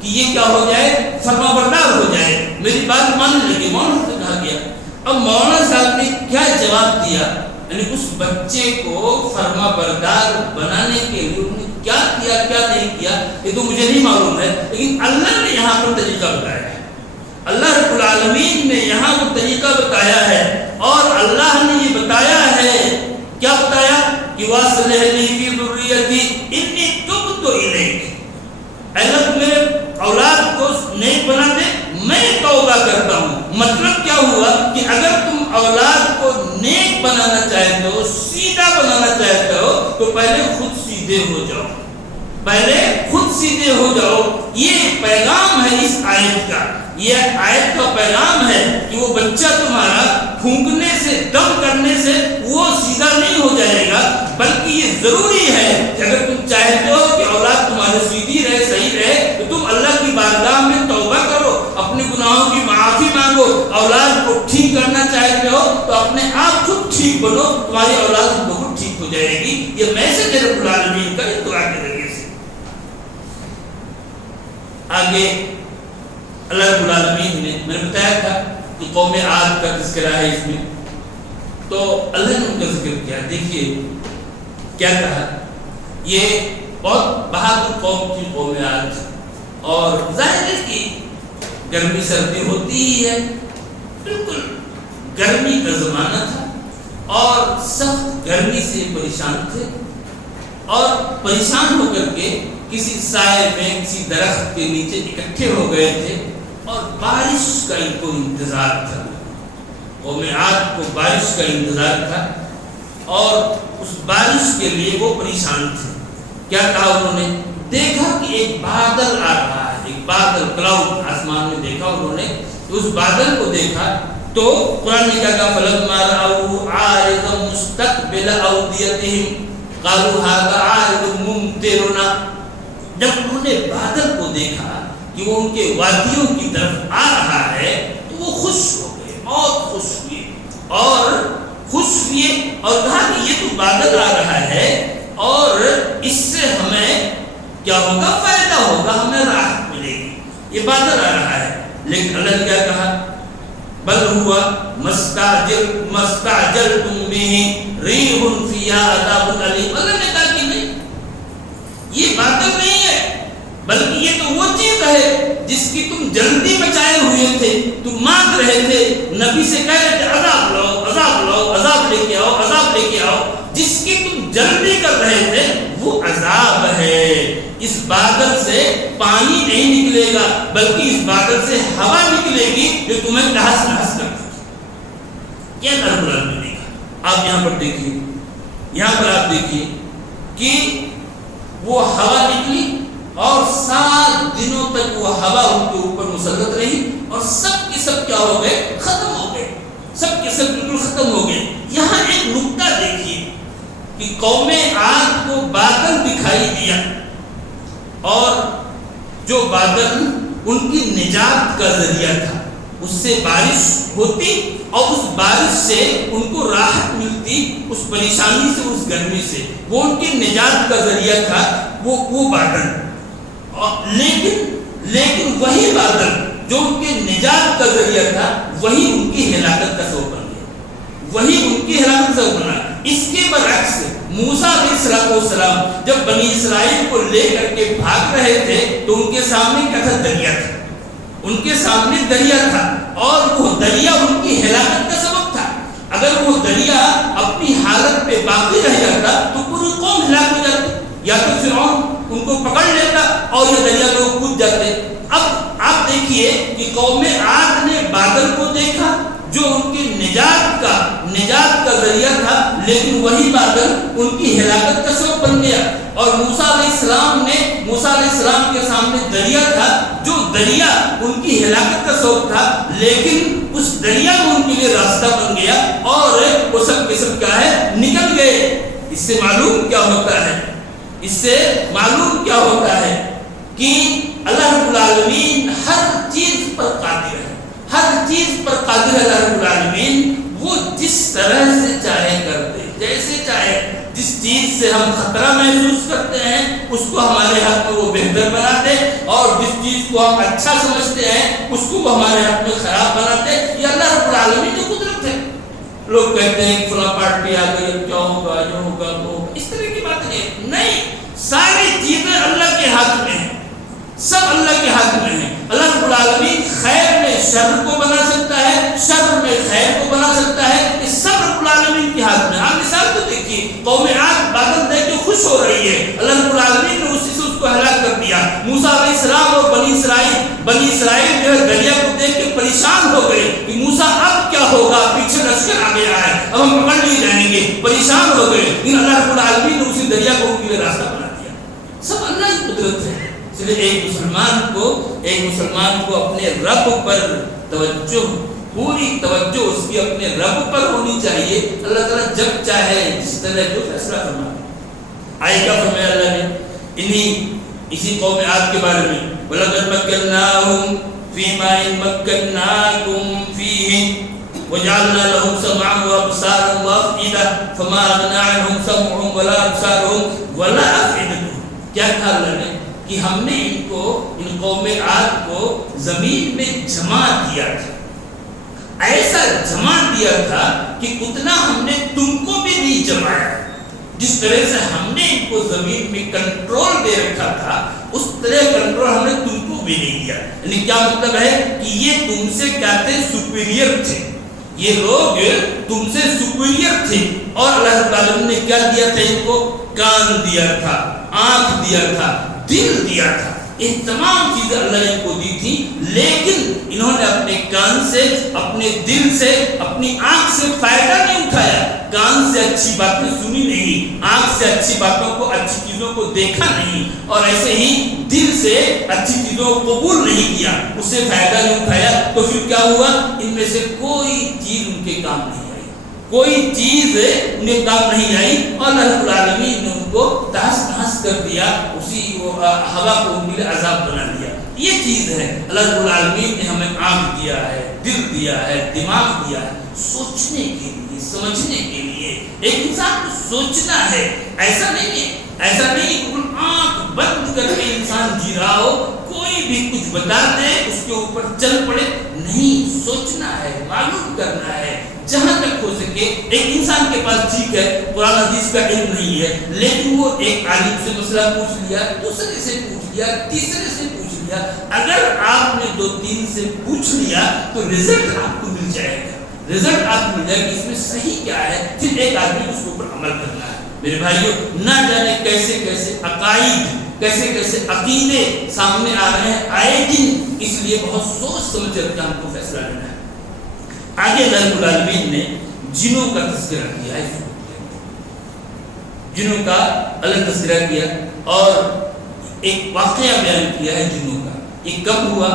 کہ یہ کیا ہو جائے؟ فرما بردار ہو جائے، میری بات ماننے لگے۔ مولانا سے کہا گیا، اب مولانا صاحب نے کیا جواب دیا؟ یعنی اس بچے کو فرما بردار بنانے کے لیے انہوں نے کیا کیا کیا نہیں کیا یہ تو مجھے نہیں معلوم ہے، لیکن اللہ نے یہاں پر طریقہ بتایا ہے۔ اللہ رب العالمین نے یہاں وہ طریقہ بتایا ہے، اور اللہ نے یہ بتایا ہے، کیا بتایا کہ وَأَصْلِحْ لِي فِي ذُرِّيَّتِي إِنِّي تُبْتُ إِلَيْكَ، اللہ میرے اولاد کو نیک بنا دے، میں توبہ کرتا ہوں۔ مطلب کیا ہوا کہ اگر تم اولاد کو نیک بنانا چاہتے ہو، سیدھا بنانا چاہتے ہو، تو پہلے خود سیدھے ہو جاؤ، یہ پیغام ہے اس آیت کا۔ یہ آیت کا پیغام ہے کہ وہ بچہ تمہارا پھونکنے سے، دم کرنے سے وہ سیدھا نہیں ہو جائے گا، بلکہ یہ ضروری ہے کہ اگر تم چاہتے ہو کہ اولاد تمہاری سیدھی رہے، صحیح رہے، تو تم اللہ کی بارگاہ میں توبہ کرو، اپنے گناہوں کی معافی مانگو۔ اولاد کو ٹھیک کرنا چاہتے ہو تو اپنے آپ خود ٹھیک بنو، تمہاری اولاد بہت ٹھیک ہو جائے گی۔ یہ میسج ہے رب العالمین کا، اس دعا کے ذریعے سے۔ آگے اللہ رب العالمین نے، میں نے بتایا تھا کہ قوم عاد کا تذکرہ ہے اس میں، تو اللہ نے ان کا ذکر کیا۔ دیکھیے کیا کہا، یہ بہت بہادر قوم تھی قوم عاد، اور ظاہر ہے کہ گرمی سردی ہوتی ہی ہے، بالکل گرمی کا زمانہ تھا، اور سخت گرمی سے پریشان تھے، اور پریشان ہو کر کے کسی سائے میں، کسی درخت کے نیچے اکٹھے ہو گئے تھے، اور بارش کا ان کو انتظار تھا۔ قوم عاد کو بارش کا انتظار تھا، اور اس بارش کے لیے وہ پریشان تھے۔ کیا کہا انہوں نے؟ دیکھا کہ ایک بادل آ رہا ہے، ایک بادل، کلاؤڈ آسمان میں دیکھا انہوں نے، تو اس بادل کو دیکھا تو قرآن نے کیا کہا فلما رأوا عارضا مستقبل اوديتهم قالوا هذا عارض ممطرنا. جب انہوں نے بادل کو دیکھا کہ وہ ان کے وادیوں کی طرف آ رہا ہے تو وہ خوش ہو گئے، بہت خوش ہوئے اور کہا کہ یہ تو بادل آ رہا ہے اور اس سے ہمیں کیا ہوگا، فائدہ ہوگا، ہمیں راحت ملے گی، یہ بادل آ رہا ہے. لیکن اللہ نے کیا کہا بل ہوا مستعجلتم به ریح فیہا عذاب علیم. اللہ نے کہا کہ نہیں، یہ بادل نہیں ہے بلکہ یہ تو وہ چیز ہے جس کی تم جلدی مچائے ہوئے تھے، تم مانگ رہے تھے، نبی سے کہہ رہے تھے عذاب لاؤ عذاب لاؤ، عذاب لے کے آؤ عذاب لے کے آؤ، جس کی تم جلدی کر رہے تھے وہ عذاب ہے. اس بادل سے پانی نہیں نکلے گا بلکہ اس بادل سے ہوا نکلے گی جو تمہیں تہس نہس کر دے گی. کیا رب العالمین نے کہا. آپ یہاں پر دیکھیے، یہاں پر آپ دیکھیے کہ وہ ہوا نکلی اور 7 دنوں تک وہ ہوا ان کے اوپر مسلط رہی اور سب کے سب کیا ہو گئے، ختم ہو گئے، سب کے سب بالکل ختم ہو گئے. یہاں ایک نکتہ دیکھیے کہ قوم عاد کو بادل دکھائی دیا اور جو بادل ان کی نجات کا ذریعہ تھا، اس سے بارش ہوتی اور اس بارش سے ان کو راحت ملتی، اس پریشانی سے، اس گرمی سے، وہ ان کی نجات کا ذریعہ تھا وہ بادل. لیکن وہی بادل جو ان کے نجات کا ذریعہ تھا وہی ان کی ہلاکت کا سبب بن گیا، وہی ان کی ہلاکت کا سبب بنا. اس کے برعکس موسیٰ علیہ السلام جب بنی اسرائیل کو لے کر کے بھاگ رہے تھے تو ان کے سامنے کیا تھا، دریا تھا، ان کے سامنے دریا تھا اور وہ دریا ان کی ہلاکت کا سبب تھا. اگر وہ دریا اپنی حالت پہ باقی رہ جاتا تو پوری قوم ہلاک ہو جاتی، یا تو فرعون ان کو پکڑ لیتا اور یہ دریا میں وہ کود جاتے. اب آپ دیکھیے کہ قوم عاد نے بادل کو دیکھا جو ان کی نجات کا ذریعہ تھا، لیکن وہی بادل ان کی ہلاکت کا سبب بن گیا. اور موسیٰ علیہ السلام کے سامنے دریا تھا جو دریا ان کی ہلاکت کا سبب تھا، لیکن اس دریا میں ان کے لیے راستہ بن گیا اور وہ سب کے سب کیا ہے، نکل گئے. اس سے معلوم کیا ہوتا ہے، اس سے معلوم کیا ہوتا ہے کہ اللہ رب العالمین ہر چیز پر قادر ہے، ہر چیز پر قادر ہے. اللہ رب العالمین وہ جس طرح سے چاہے کرتے، جیسے چاہے. جس چیز سے ہم خطرہ محسوس کرتے ہیں اس کو ہمارے حق میں وہ بہتر بنا دے، اور جس چیز کو ہم اچھا سمجھتے ہیں اس کو وہ ہمارے حق میں خراب بنا دے. یہ اللہ رب العالمین کی قدرت ہے. لوگ کہتے ہیں کہ فلاں پارٹی آ گئی، اب کیا ہوگا، یہ ہوگا، وہ ہوگا، اس طرح کی بات نہیں. ساری چیزیں اللہ کے ہاتھ میں ہیں، سب اللہ کے ہاتھ میں ہیں. اللہ رب العالمین خیر میں شر کو بنا سکتا ہے، شر میں خیر کو بنا سکتا ہے. یہ سب رب العالمین کے ہاتھ میں. آپ مثال تو دیکھیے، قوم عاد بادل دیکھ کے خوش ہو رہی ہے، اللہ رب العالمین نے اسی سے اس کو ہلاک کر دیا. موسیٰ علیہ السلام اور بنی اسرائیل جو ہے دریا کو دیکھ کے پریشان ہو گئے کہ موسیٰ اب کیا ہوگا، پیچھے لشکر آ گیا ہے، اب ہم پکڑ نہیں جائیں گے، پریشان ہو گئے. لیکن اللہ رب العالمین نے اسی دریا کو ان کے لیے راستہ بنا دیا. سب اللہ کی قدرت ہے. اس لیے ایک مسلمان کو اپنے رب پر توجہ، پوری توجہ اس کی اپنے رب پر ہونی چاہیے. اللہ تعالیٰ جب چاہے جس طرح جو فیصلہ فرمائے. آئے کیا فرمایا اللہ نے اسی قوم عاد کے بارے میں، وَلَقَدْ مَكَّنَّاهُمْ فِي مَا إِن مَكَّنَّاكُمْ فِيهِ وَجَعَلْنَا لَهُمْ سَمْعًا وَأَبْصَارًا وَأَفْئِدَةً فَمَا أَغْنَىٰ عَنْهُمْ سَمْعُهُمْ وَلَا أَبْصَارُهُم وَلَا أَفْئِدَتُهُم. کیا کہا اللہ نے کہ ہم نے ان قوم عاد کو زمین میں جما دیا تھا، ایسا جما دیا تھا کہ اتنا ہم نے تم کو بھی نہیں جمایا. جس طرح سے ہم نے ان کو زمین میں کنٹرول دے رکھا تھا اس طرح کنٹرول ہم نے تم کو بھی نہیں دیا. یعنی کیا مطلب ہے کہ یہ تم سے کیا تھے، سپیریئر تھے. یہ لوگ تم سے سپیریئر تھے. اور اللہ رب العالمین نے کیا دیا تھا ان کو، کان دیا تھا، آنکھ دیا تھا، دل دیا تھا. یہ تمام چیزیں اللہ نے ان کو دی تھی، لیکن انہوں نے اپنے کان سے، اپنے دل سے، اپنی آنکھ سے فائدہ نہیں اٹھایا، کان سے اچھی باتیں سنی نہیں، آنکھ سے اچھی باتوں کو، اچھی چیزوں کو دیکھا نہیں، اور ایسے ہی دل سے اچھی چیزوں کو قبول نہیں کیا، اس سے فائدہ نہیں اٹھایا، تو پھر کیا ہوا؟ ان میں سے کوئی چیز ان کے کام نہیں آئی، کوئی چیز انہیں کام نہیں آئی، اور اللہ رب العالمین نے ان کو تہس نہس کر دیا، اسی ہوا کو ان کے لیے عذاب بنا دیا۔ یہ چیز ہے، اللہ رب العالمین نے ہمیں آنکھ دیا ہے، دل دیا ہے، دماغ دیا ہے، سوچنے کے لیے، سمجھنے کے لیے۔ ایک انسان کو سوچنا ہے، ایسا نہیں ہے، ایسا نہیں کہ آنکھ بند کر کے انسان جی رہا ہو، کوئی بھی کچھ بتا دے اس کے اوپر چل پڑے، نہیں، سوچنا ہے، معلوم کرنا ہے، جہاں تک ہو سکے۔ ایک انسان کے پاس ٹھیک ہے قرآن حدیث کا علم نہیں ہے، لیکن وہ ایک عالم سے مسئلہ پوچھ لیا، دوسرے سے پوچھ لیا، تیسرے سے پوچھ لیا، اگر آپ نے 2-3 سے پوچھ لیا تو رزلٹ آپ کو مل جائے گا، رزلٹ آپ کو مل جائے گا کہ اس میں صحیح کیا ہے، پھر ایک آدمی اس کے اوپر عمل کرنا ہے۔ میرے بھائیوں، نہ جانے کیسے کیسے عقائد، کیسے کیسے عقیدے سامنے آ رہے ہیں آئے دن، اس لیے بہت سوچ سمجھ کر کے ہم کو فیصلہ لینا ہے۔ آگے اللہ رب العالمین نے جنوں کا تذکرہ کیا ہے، جنوں کا الگ تذکرہ کیا، اور ایک واقعہ بیان کیا ہے جنوں کا۔ یہ کب ہوا؟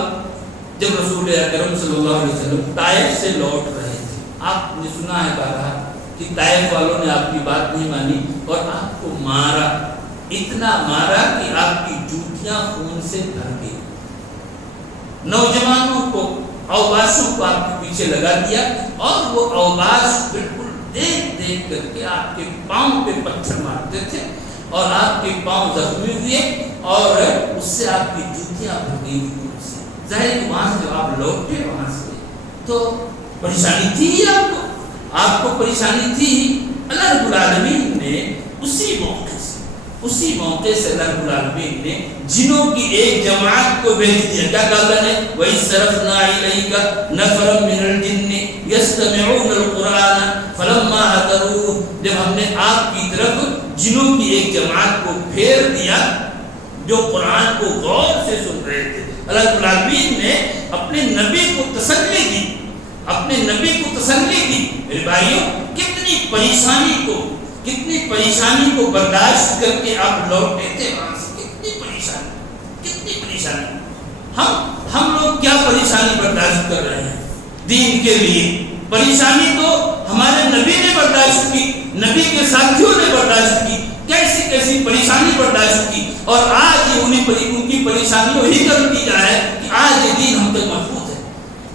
جب رسول اکرم صلی اللہ علیہ وسلم طائف سے لوٹ رہے تھے۔ آپ نے سنا ہے بارہا کہ طائف والوں نے آپ کی بات نہیں مانی اور آپ کو مارا، اتنا مارا کہ آپ کی جوتیاں خون سے بھر گئی، نوجوانوں کو، اوباشوں کو آپ کے پیچھے لگا دیا، اور وہ اوباش بالکل دیکھ دیکھ کر کے آپ کے پاؤں پہ پتھر مارتے تھے، اور آپ کے پاؤں زخمی ہوئے، اور اس سے آپ کی جوتیاں بھر گئی خون سے۔ ظاہر ہے وہاں سے جب آپ لوٹے وہاں سے تو پریشانی تھی ہی، آپ کو پریشانی تھی ہی۔ اللہ رب العالمین نے اسی موقع سے اللہ رب العالمین نے جنوں کی ایک جماعت کو بھیج دیا۔ کیا کہا اللہ نے؟ وَإِذْ صَرَفْنَا إِلَيْكَ نَفَرًا مِنَ الْجِنِّ يَسْتَمِعُونَ الْقُرْآنَ فَلَمَّا حَضَرُوهُ، جب ہم نے آپ کی طرف جنوں کی ایک جماعت کو پھیر دیا جو قرآن کو غور سے سن رہے تھے۔ اللہ رب العالمین نے اپنے نبی کو تسلی دی، اپنے نبی کو تسلی دی۔ میرے بھائیوں، کتنی پریشانی کو برداشت کر کے آپ لوٹے تھے وہاں سے، کتنی پریشانی۔ ہم لوگ کیا پریشانی برداشت کر رہے ہیں دین کے لیے؟ پریشانی تو ہمارے نبی نے برداشت کی، نبی کے ساتھیوں نے برداشت کی، کیسی پریشانی برداشت کی، اور آج ان کی پریشانیوں ہی کا نتیجہ ہے کہ آج یہ دین ہم تک محفوظ ہے۔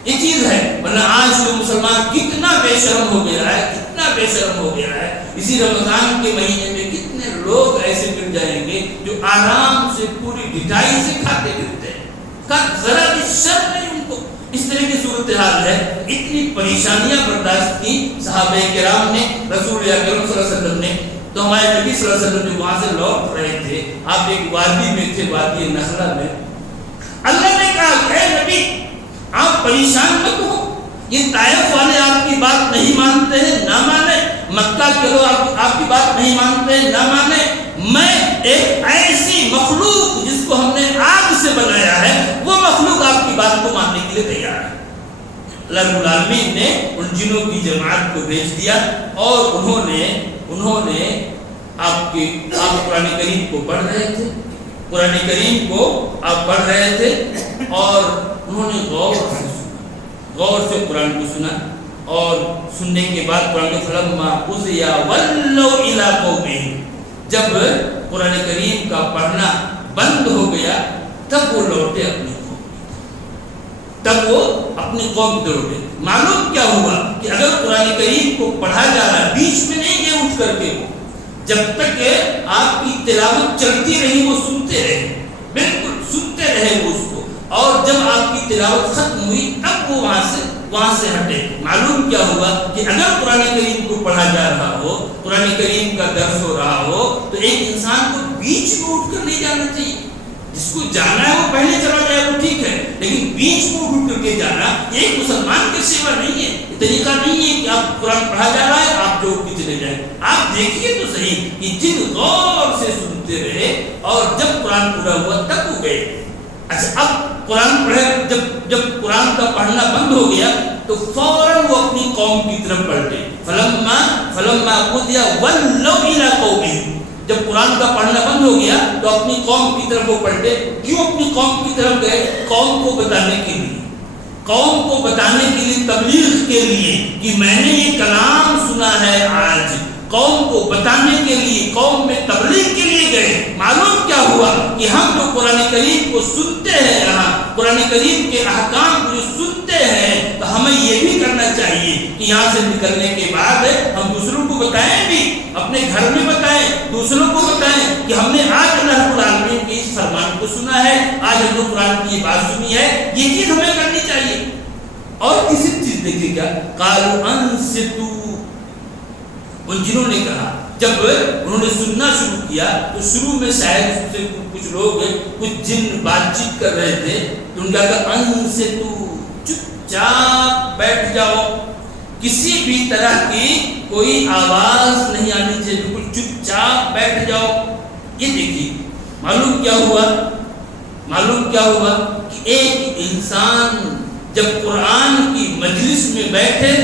یہ چیز ہے، ورنہ آج تو مسلمان کتنا بے شرم ہو گیا ہے، کتنا بے شرم ہو گیا ہے۔ اسی رمضان کے مہینے میں کتنے لوگ ایسے مل جائیں گے جو آرام سے پوری ڈٹائی سے کھاتے پھرتے ہیں، ذرا بھی شرم نہیں ان کو۔ اس طرح کی صورتحال ہے، اتنی پریشانیاں برداشت کی صحابہ کرام نے، رسول اکرم صلی اللہ علیہ وسلم نے۔ تو ہمارے نبی صلی اللہ علیہ وسلم جو وہاں سے لوٹ رہے تھے، آپ ایک وادی میں تھے، وادی نخلا میں۔ اللہ نے کہا اے نبی آپ پریشان مت ہو، یہ طائف والے آپ کی بات نہیں مانتے ہیں، نہ مانے، مکہ کے لوگ آپ کی بات نہیں مانتے ہیں، نہ مانے، میں ایک ایسی مخلوق جس کو ہم نے آگ سے بنایا ہے، وہ مخلوق آپ کی بات کو ماننے کے لیے تیار ہے۔ اللہ رب العالمین نے ان جنوں کی جماعت کو بھیج دیا، اور انہوں نے آپ قرآن کریم کو پڑھ رہے تھے، قرآن کریم کو آپ پڑھ رہے تھے، اور انہوں نے غور سے قرآن کو سنا، اور سننے کے بعد قرآن کے فلما قضی ولوا الی قومہم، جب قرآن کریم کا پڑھنا بند ہو گیا تب وہ لوٹے اپنی قوم کی لوٹے۔ معلوم کیا ہوا کہ اگر قرآن کریم کو پڑھا جا رہا ہے، بیچ میں نہیں گئے اٹھ کر کے، وہ جب تک کہ آپ کی تلاوت چلتی رہی وہ سنتے رہے، بالکل سنتے رہے وہ اس کو، اور جب آپ کی تلاوت ختم ہوئی تب وہ وہاں سے ہٹے۔ معلوم کیا ہوا کہ اگر قرآن کریم کو پڑھا جا رہا ہو، قرآن کریم کا درس ہو رہا ہو، تو ایک انسان کو بیچ میں اٹھ کر نہیں جانا چاہیے۔ جس کو جانا ہے وہ پہلے چلا جائے وہ ٹھیک ہے، لیکن بیچ میں اٹھ کر کے جانا یہ ایک مسلمان کی سیوا نہیں ہے، یہ طریقہ نہیں ہے کہ آپ قرآن پڑھا جا رہا ہے آپ جو اٹھ کے چلے جائیں۔ آپ دیکھیے تو صحیح کہ جن غور سے سنتے رہے اور جب قرآن پورا ہوا تب وہ گئے، اچھا اب قرآن پڑھے، جب قرآن کا پڑھنا بند ہو گیا تو فوراً وہ اپنی قوم کی طرف پلٹے. فلما قضی ولوا الی قومہم، جب قرآن کا پڑھنا بند ہو گیا تو اپنی قوم کی طرف وہ پلٹے. کیوں اپنی قوم کی طرف گئے؟ قوم کو بتانے کے لیے، قوم کو بتانے کے لیے، تبلیغ کے لیے کہ میں نے یہ کلام سنا ہے آج. قوم کو بتانے کے لیے، قوم میں تبلیغ کے لیے گئے. معلوم کیا ہوا کہ ہم جو قرآن کریم کو سنتے ہیں، یہاں قرآن کریم کے احکام کو جو سنتے ہیں، تو ہمیں یہ بھی کرنا چاہیے کہ یہاں سے نکلنے کے بعد ہم دوسروں کو بتائیں بھی، اپنے گھر میں بتائیں، دوسروں کو بتائیں کہ ہم نے آج اللہ رب العالمین کے اس فرمان کو سنا ہے، آج ہم نے قرآن کی یہ بات سنی ہے. یہ چیز ہمیں کرنی چاہیے. اور تیسری چیز دیکھیے کیا، قالوا انصتوا، ان جنہوں نے کہا، جب انہوں نے سننا شروع کیا تو شروع میں شاید سے کچھ لوگ، کچھ جن بات چیت کر رہے تھے تو ان کا کہا انصتوا، چپ چاپ بیٹھ جاؤ، کسی بھی طرح کی کوئی آواز نہیں آنی چاہیے، بالکل چپ چاپ بیٹھ جاؤ. یہ دیکھیے معلوم کیا ہوا کہ ایک انسان جب قرآن کی مجلس میں بیٹھے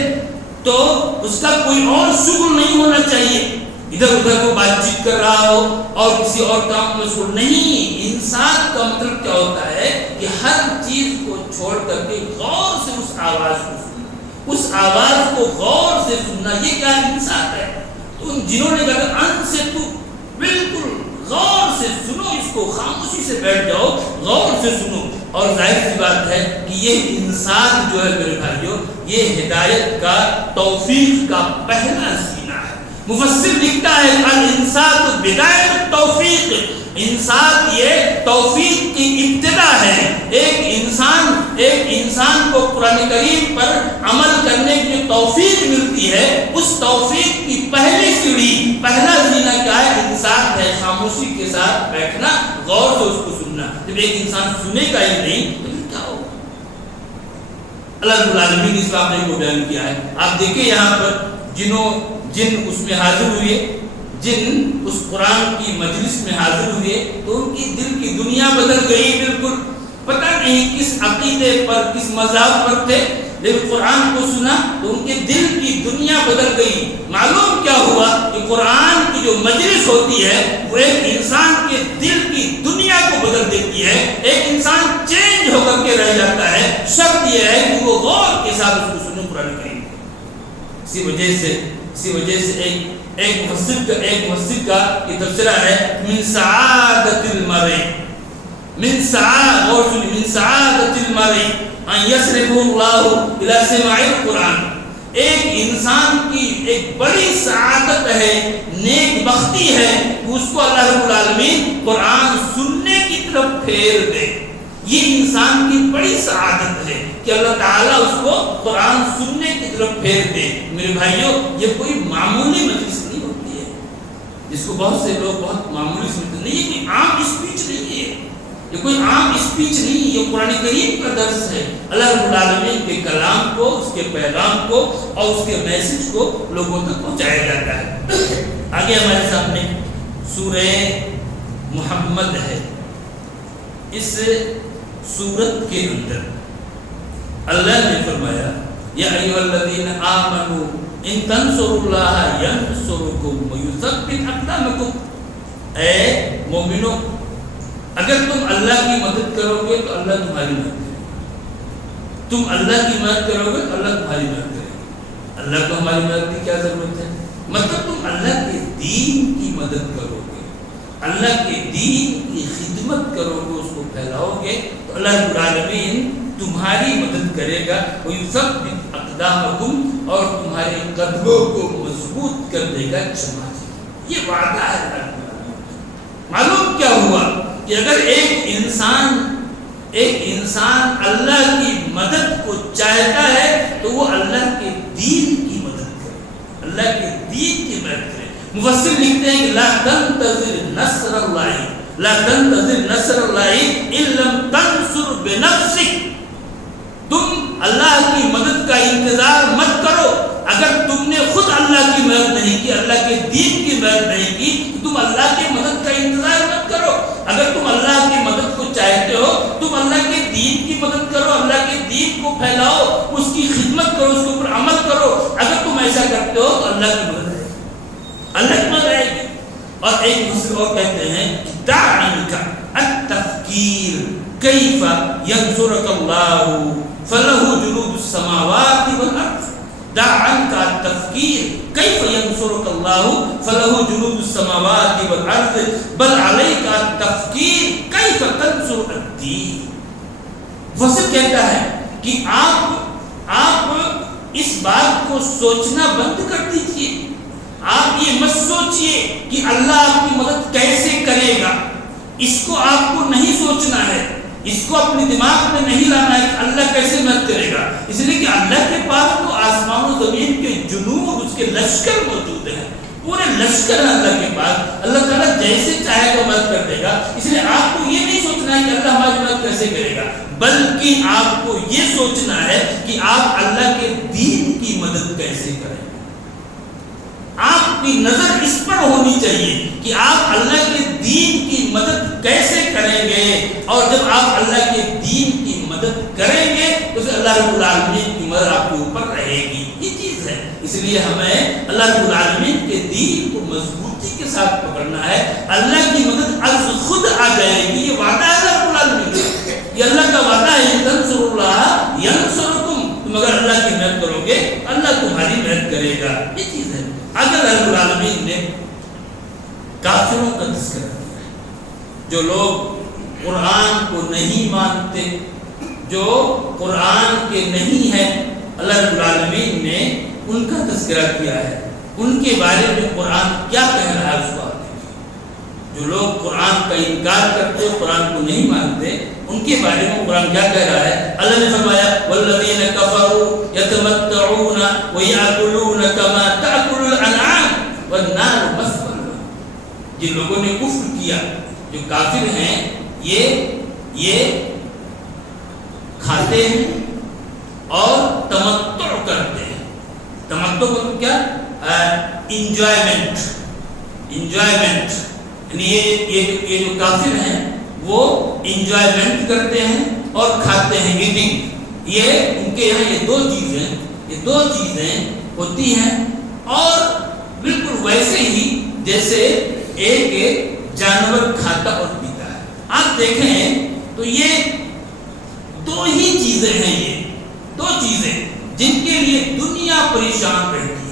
تو اس کا کوئی اور شغل نہیں ہونا چاہیے، ادھر ادھر کو بات چیت کر رہا ہو اور کسی اور کام میں مشغول نہیں. انسان کا مطلب کیا ہوتا ہے کہ ہر چیز کو چھوڑ کر کے غور سے اس آواز کو سننا، اس آواز کو غور سے سننا. یہ کیا انسان ہے؟ تو ان جنہوں نے کہا ان سے تو بالکل غور سے سنو، اس کو خاموشی سے بیٹھ جاؤ، غور سے سنو. اور ظاہر سی بات ہے کہ یہ انسان جو ہے میرے بھائیوں، یہ ہدایت کا، توفیق کا پہلا زینہ ہے. مفسر لکھتا ہے الانسان بدایت التوفیق، انسان یہ توفیق کی ابتدا ہے. ایک انسان کو قرآن کریم پر عمل کرنے کی توفیق ملتی ہے، اس توفیق کی پہلی سیڑھی، پہلا زینہ کیا ہے؟ انسان ہے، خاموشی کے ساتھ بیٹھنا، غور سے اس کو سننا. جب ایک انسان سنے گا ہی نہیں تو پھر کیا ہوگا؟ اللہ رب العالمین اس واقعے کو بیان کیا ہے. آپ دیکھیں یہاں پر جن اس میں حاضر ہوئے، جن اس قرآن کی مجلس میں حاضر ہوئے تو ان کی دل کی دنیا بدل گئی. بالکل پتہ نہیں کس عقیدے پر، کس مذہب پر تھے، لیکن قرآن کو سنا تو ان کے دل کی دنیا بدل گئی. معلوم کیا ہوا کہ قرآن کی جو مجلس ہوتی ہے وہ ایک انسان کے دل کی دنیا کو بدل دیتی ہے. ایک انسان چینج ہو کر کے رہ جاتا ہے. شرط یہ ہے کہ وہ غور کے ساتھ اس کو سنے قرآن کریم. اسی وجہ سے ایک مسجد کا یہ تفسیرہ ہے من سعادت المرء، من سعادت المرء ان یصرفه اللہ الی سماع القرآن. ایک انسان کی ایک بڑی سعادت ہے، نیک بختی ہے کہ اس کو اللہ رب العالمین قرآن سننے کی طرف پھیر دے. یہ انسان کی بڑی سعادت ہے کہ اللہ تعالیٰ اس کو قرآن سننے کی طرف پھیر دے. میرے بھائیوں، یہ کوئی معمولی مجلس نہیں ہوتی ہے جس کو بہت سے لوگ بہت معمولی سمجھتے ہیں. یہ کوئی عام اسپیچ نہیں ہے، یہ کوئی عام اسپیچ نہیں، یہ قرآن کریم کا درس ہے. اللہ رب العالمین کے کلام کو، اس کے پیغام کو اور اس کے میسج کو لوگوں تک پہنچایا جاتا ہے. آگے ہمارے سامنے سورہ محمد ہے. اس سورت کے اندر اللہ نے فرمایا یا ایھا الذین آمنوا ان تنصروا اللہ ینصرکم ویثبت اقدامکم. اے مومنو، اگر تم اللہ کی مدد کرو گے تو اللہ تمہاری مدد کرے گا. تم اللہ کی مدد کرو گے تو اللہ تمہاری مدد کرے گا. اللہ کو ہماری مدد کی کیا ضرورت ہے؟ مطلب تم اللہ کے دین کی مدد کرو گے، اللہ کے دین کی خدمت کرو گے، اس کو پھیلاؤ گے تو اللہ رب العالمین تمہاری مدد کرے گا. وَيُثَبِّتْ أَقْدَامَكُمْ، اور تمہارے قدموں کو مضبوط کر دے گا. یہ وعدہ ہے. معلوم کیا ہوا کہ اگر ایک انسان اللہ کی مدد کو چاہتا ہے تو وہ اللہ کے دین کی مدد کرے، اللہ کے دین کی مدد کرے. مفسر لکھتے ہیں کہ لا تنتظر نصر اللہ، لا تنتظر نصر اللہ ان لم تنصر بنفسک. تم اللہ کی مدد کا انتظار مت کرو اگر تم نے خود اللہ کی مدد نہیں کی، اللہ کے دین کی مدد نہیں کی، تو تم اللہ کی مدد کا انتظار مت کرو. اگر تم اللہ کی مدد کو چاہتے ہو، تم پھیلاؤ، اس کی خدمت کرو، اس کے اوپر عمل کرو. اگر تم ایسا کرتے ہو تو اللہ کی مدد ہے، اللہ کی مدد آئے گی. اور ایک دوسرے اور کہتے ہیں دع عنک التفکیر کیف ینصرک اللہ فلہ جنود السماوات والارض. دع عنک التفکیر کیف ینصرک اللہ فلہ جنود السماوات والارض بل علیک التفکیر کیف تنصر الدین. وصف کہتا ہے کہ آپ اس بات کو سوچنا بند کر دیجئے. آپ یہ مت سوچئے کہ اللہ آپ کی مدد کیسے کرے گا، اس کو آپ کو نہیں سوچنا ہے، اس کو اپنے دماغ میں نہیں لانا ہے کہ اللہ کیسے مدد کرے گا. اس لیے کہ اللہ کے پاس تو آسمان و زمین کے جنود، اس کے لشکر موجود ہیں، پورے لشکر ہیں اللہ کے پاس. اللہ تعالیٰ جیسے چاہے گا مدد کر دے گا. اس لیے آپ کو یہ نہیں سوچنا ہے کہ اللہ ہماری مدد کیسے کرے گا، بلکہ آپ کو یہ سوچنا ہے کہ آپ اللہ کے دین کی مدد کیسے کریں. آپ کی نظر اس پر ہونی چاہیے کہ آپ اللہ کے دین کی مدد کیسے کریں گے. اور جب آپ اللہ کے دین کی مدد کریں گے تو پھر اللہ رب العالمین کی مدد آپ کے اوپر رہے گی. یہ چیز ہے. اس لیے ہمیں اللہ رب العالمین کے دین کو مضبوطی کے ساتھ پکڑنا ہے. اللہ کی مدد از خود آ جائے گی. یہ وعدہ ہے اللہ رب العالمین کا، یہ اللہ کا وعدہ ہے. تنصر اللہ ینصرکم، تم اگر اللہ کی مدد کرو گے اللہ تمہاری مدد کرے گا. یہ چیز ہے. اگر رب العالمین نے کافروں کا تذکرہ کیا ہے، جو لوگ قرآن کو نہیں مانتے، جو قرآن کے نہیں ہیں، اللہ رب العالمین نے ان کا تذکرہ کیا ہے. ان کے بارے میں قرآن کیا کہہ رہا ہے اس کو آپ دیکھیں. جو لوگ قرآن کا انکار کرتے، قرآن کو نہیں مانتے، ان کے بارے میں قرآن کیا کہہ رہا ہے. اللہ نے فرمایا والذین کفروا یتمتعون ویأکلون کما تأکل الانعام والنار مثوی لهم. جن لوگوں نے کفر کیا، جو کافر ہیں، یہ کھاتے ہیں اور تمتع کرتے ہیں. تمتع مطلب کیا؟ انجوائمنٹ. یعنی یہ جو کافر ہیں وہ انجوائمنٹ کرتے ہیں اور کھاتے ہیں. ایٹنگ، یہ ان کے یہاں یہ دو چیزیں ہوتی ہیں. اور بالکل ویسے ہی جیسے ایک جانور کھاتا اور پیتا ہے. آپ دیکھیں تو یہ دو ہی چیزیں ہیں، یہ دو چیزیں جن کے لیے دنیا پریشان رہتی ہے.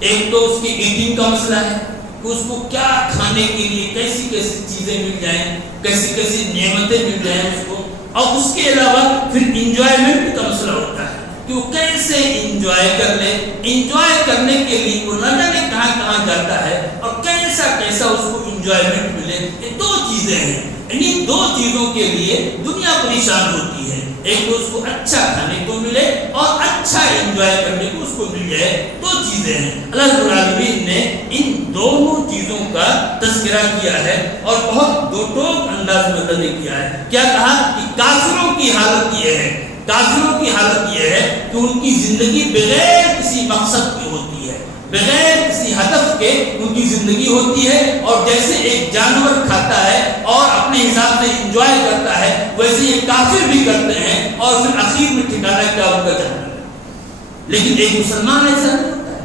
ایک تو اس کی ایٹنگ کا مسئلہ ہے کہ اس کو کیا کھانے کے لیے کیسی کیسی چیزیں مل جائیں، کیسی کیسی نعمتیں مل جائیں اس کو. اور اس کے علاوہ پھر انجوائمنٹ کا مسئلہ ہوتا ہے کہ وہ کیسے انجوائے کر لے. انجوائے کرنے کے لیے وہ نہ جانے کہاں کہاں جاتا ہے اور کیسا اس کو انجوائمنٹ ملے. یہ دو چیزیں ہیں. انہی دو چیزوں کے لیے دنیا پریشان ہوتی ہے. ایک تو اس کو اچھا کھانے کو ملے اور اچھا انجوائے کرنے کو اس کو مل جائے. دو چیزیں ہیں. اللہ رب العالمین نے ان دونوں چیزوں کا تذکرہ کیا ہے اور بہت دو ٹوک انداز میں اللہ نے کیا ہے. کیا کہا کہ کافروں کی حالت یہ ہے، کافروں کی حالت یہ ہے کہ ان کی زندگی بغیر کسی مقصد کی ہوتی ہے، بغیر کسی ہدف کے ان کی زندگی ہوتی ہے. اور جیسے ایک جانور کھاتا ہے اور اپنے حساب سے انجوائے کرتا ہے، ویسے یہ کافر بھی کرتے ہیں اور پھر اخیر میں ٹھکانا کیا ان کا جہنم ہے. لیکن ایک مسلمان ایسا نہیں ہوتا ہے.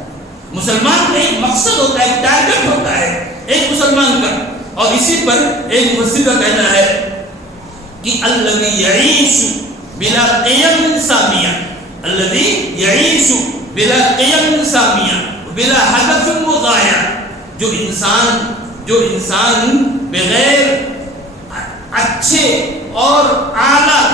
مسلمان کا ایک مقصد ہوتا ہے، ایک ٹارگٹ ہوتا ہے ایک مسلمان کا. اور اسی پر ایک مفسر کا کہنا ہے کہ الذی یعیش بلا قیم سامیہ، الذی یعیش بلا قیم سامیہ بلا ہدف مغایہ. جو انسان بغیر اچھے اور اعلیٰ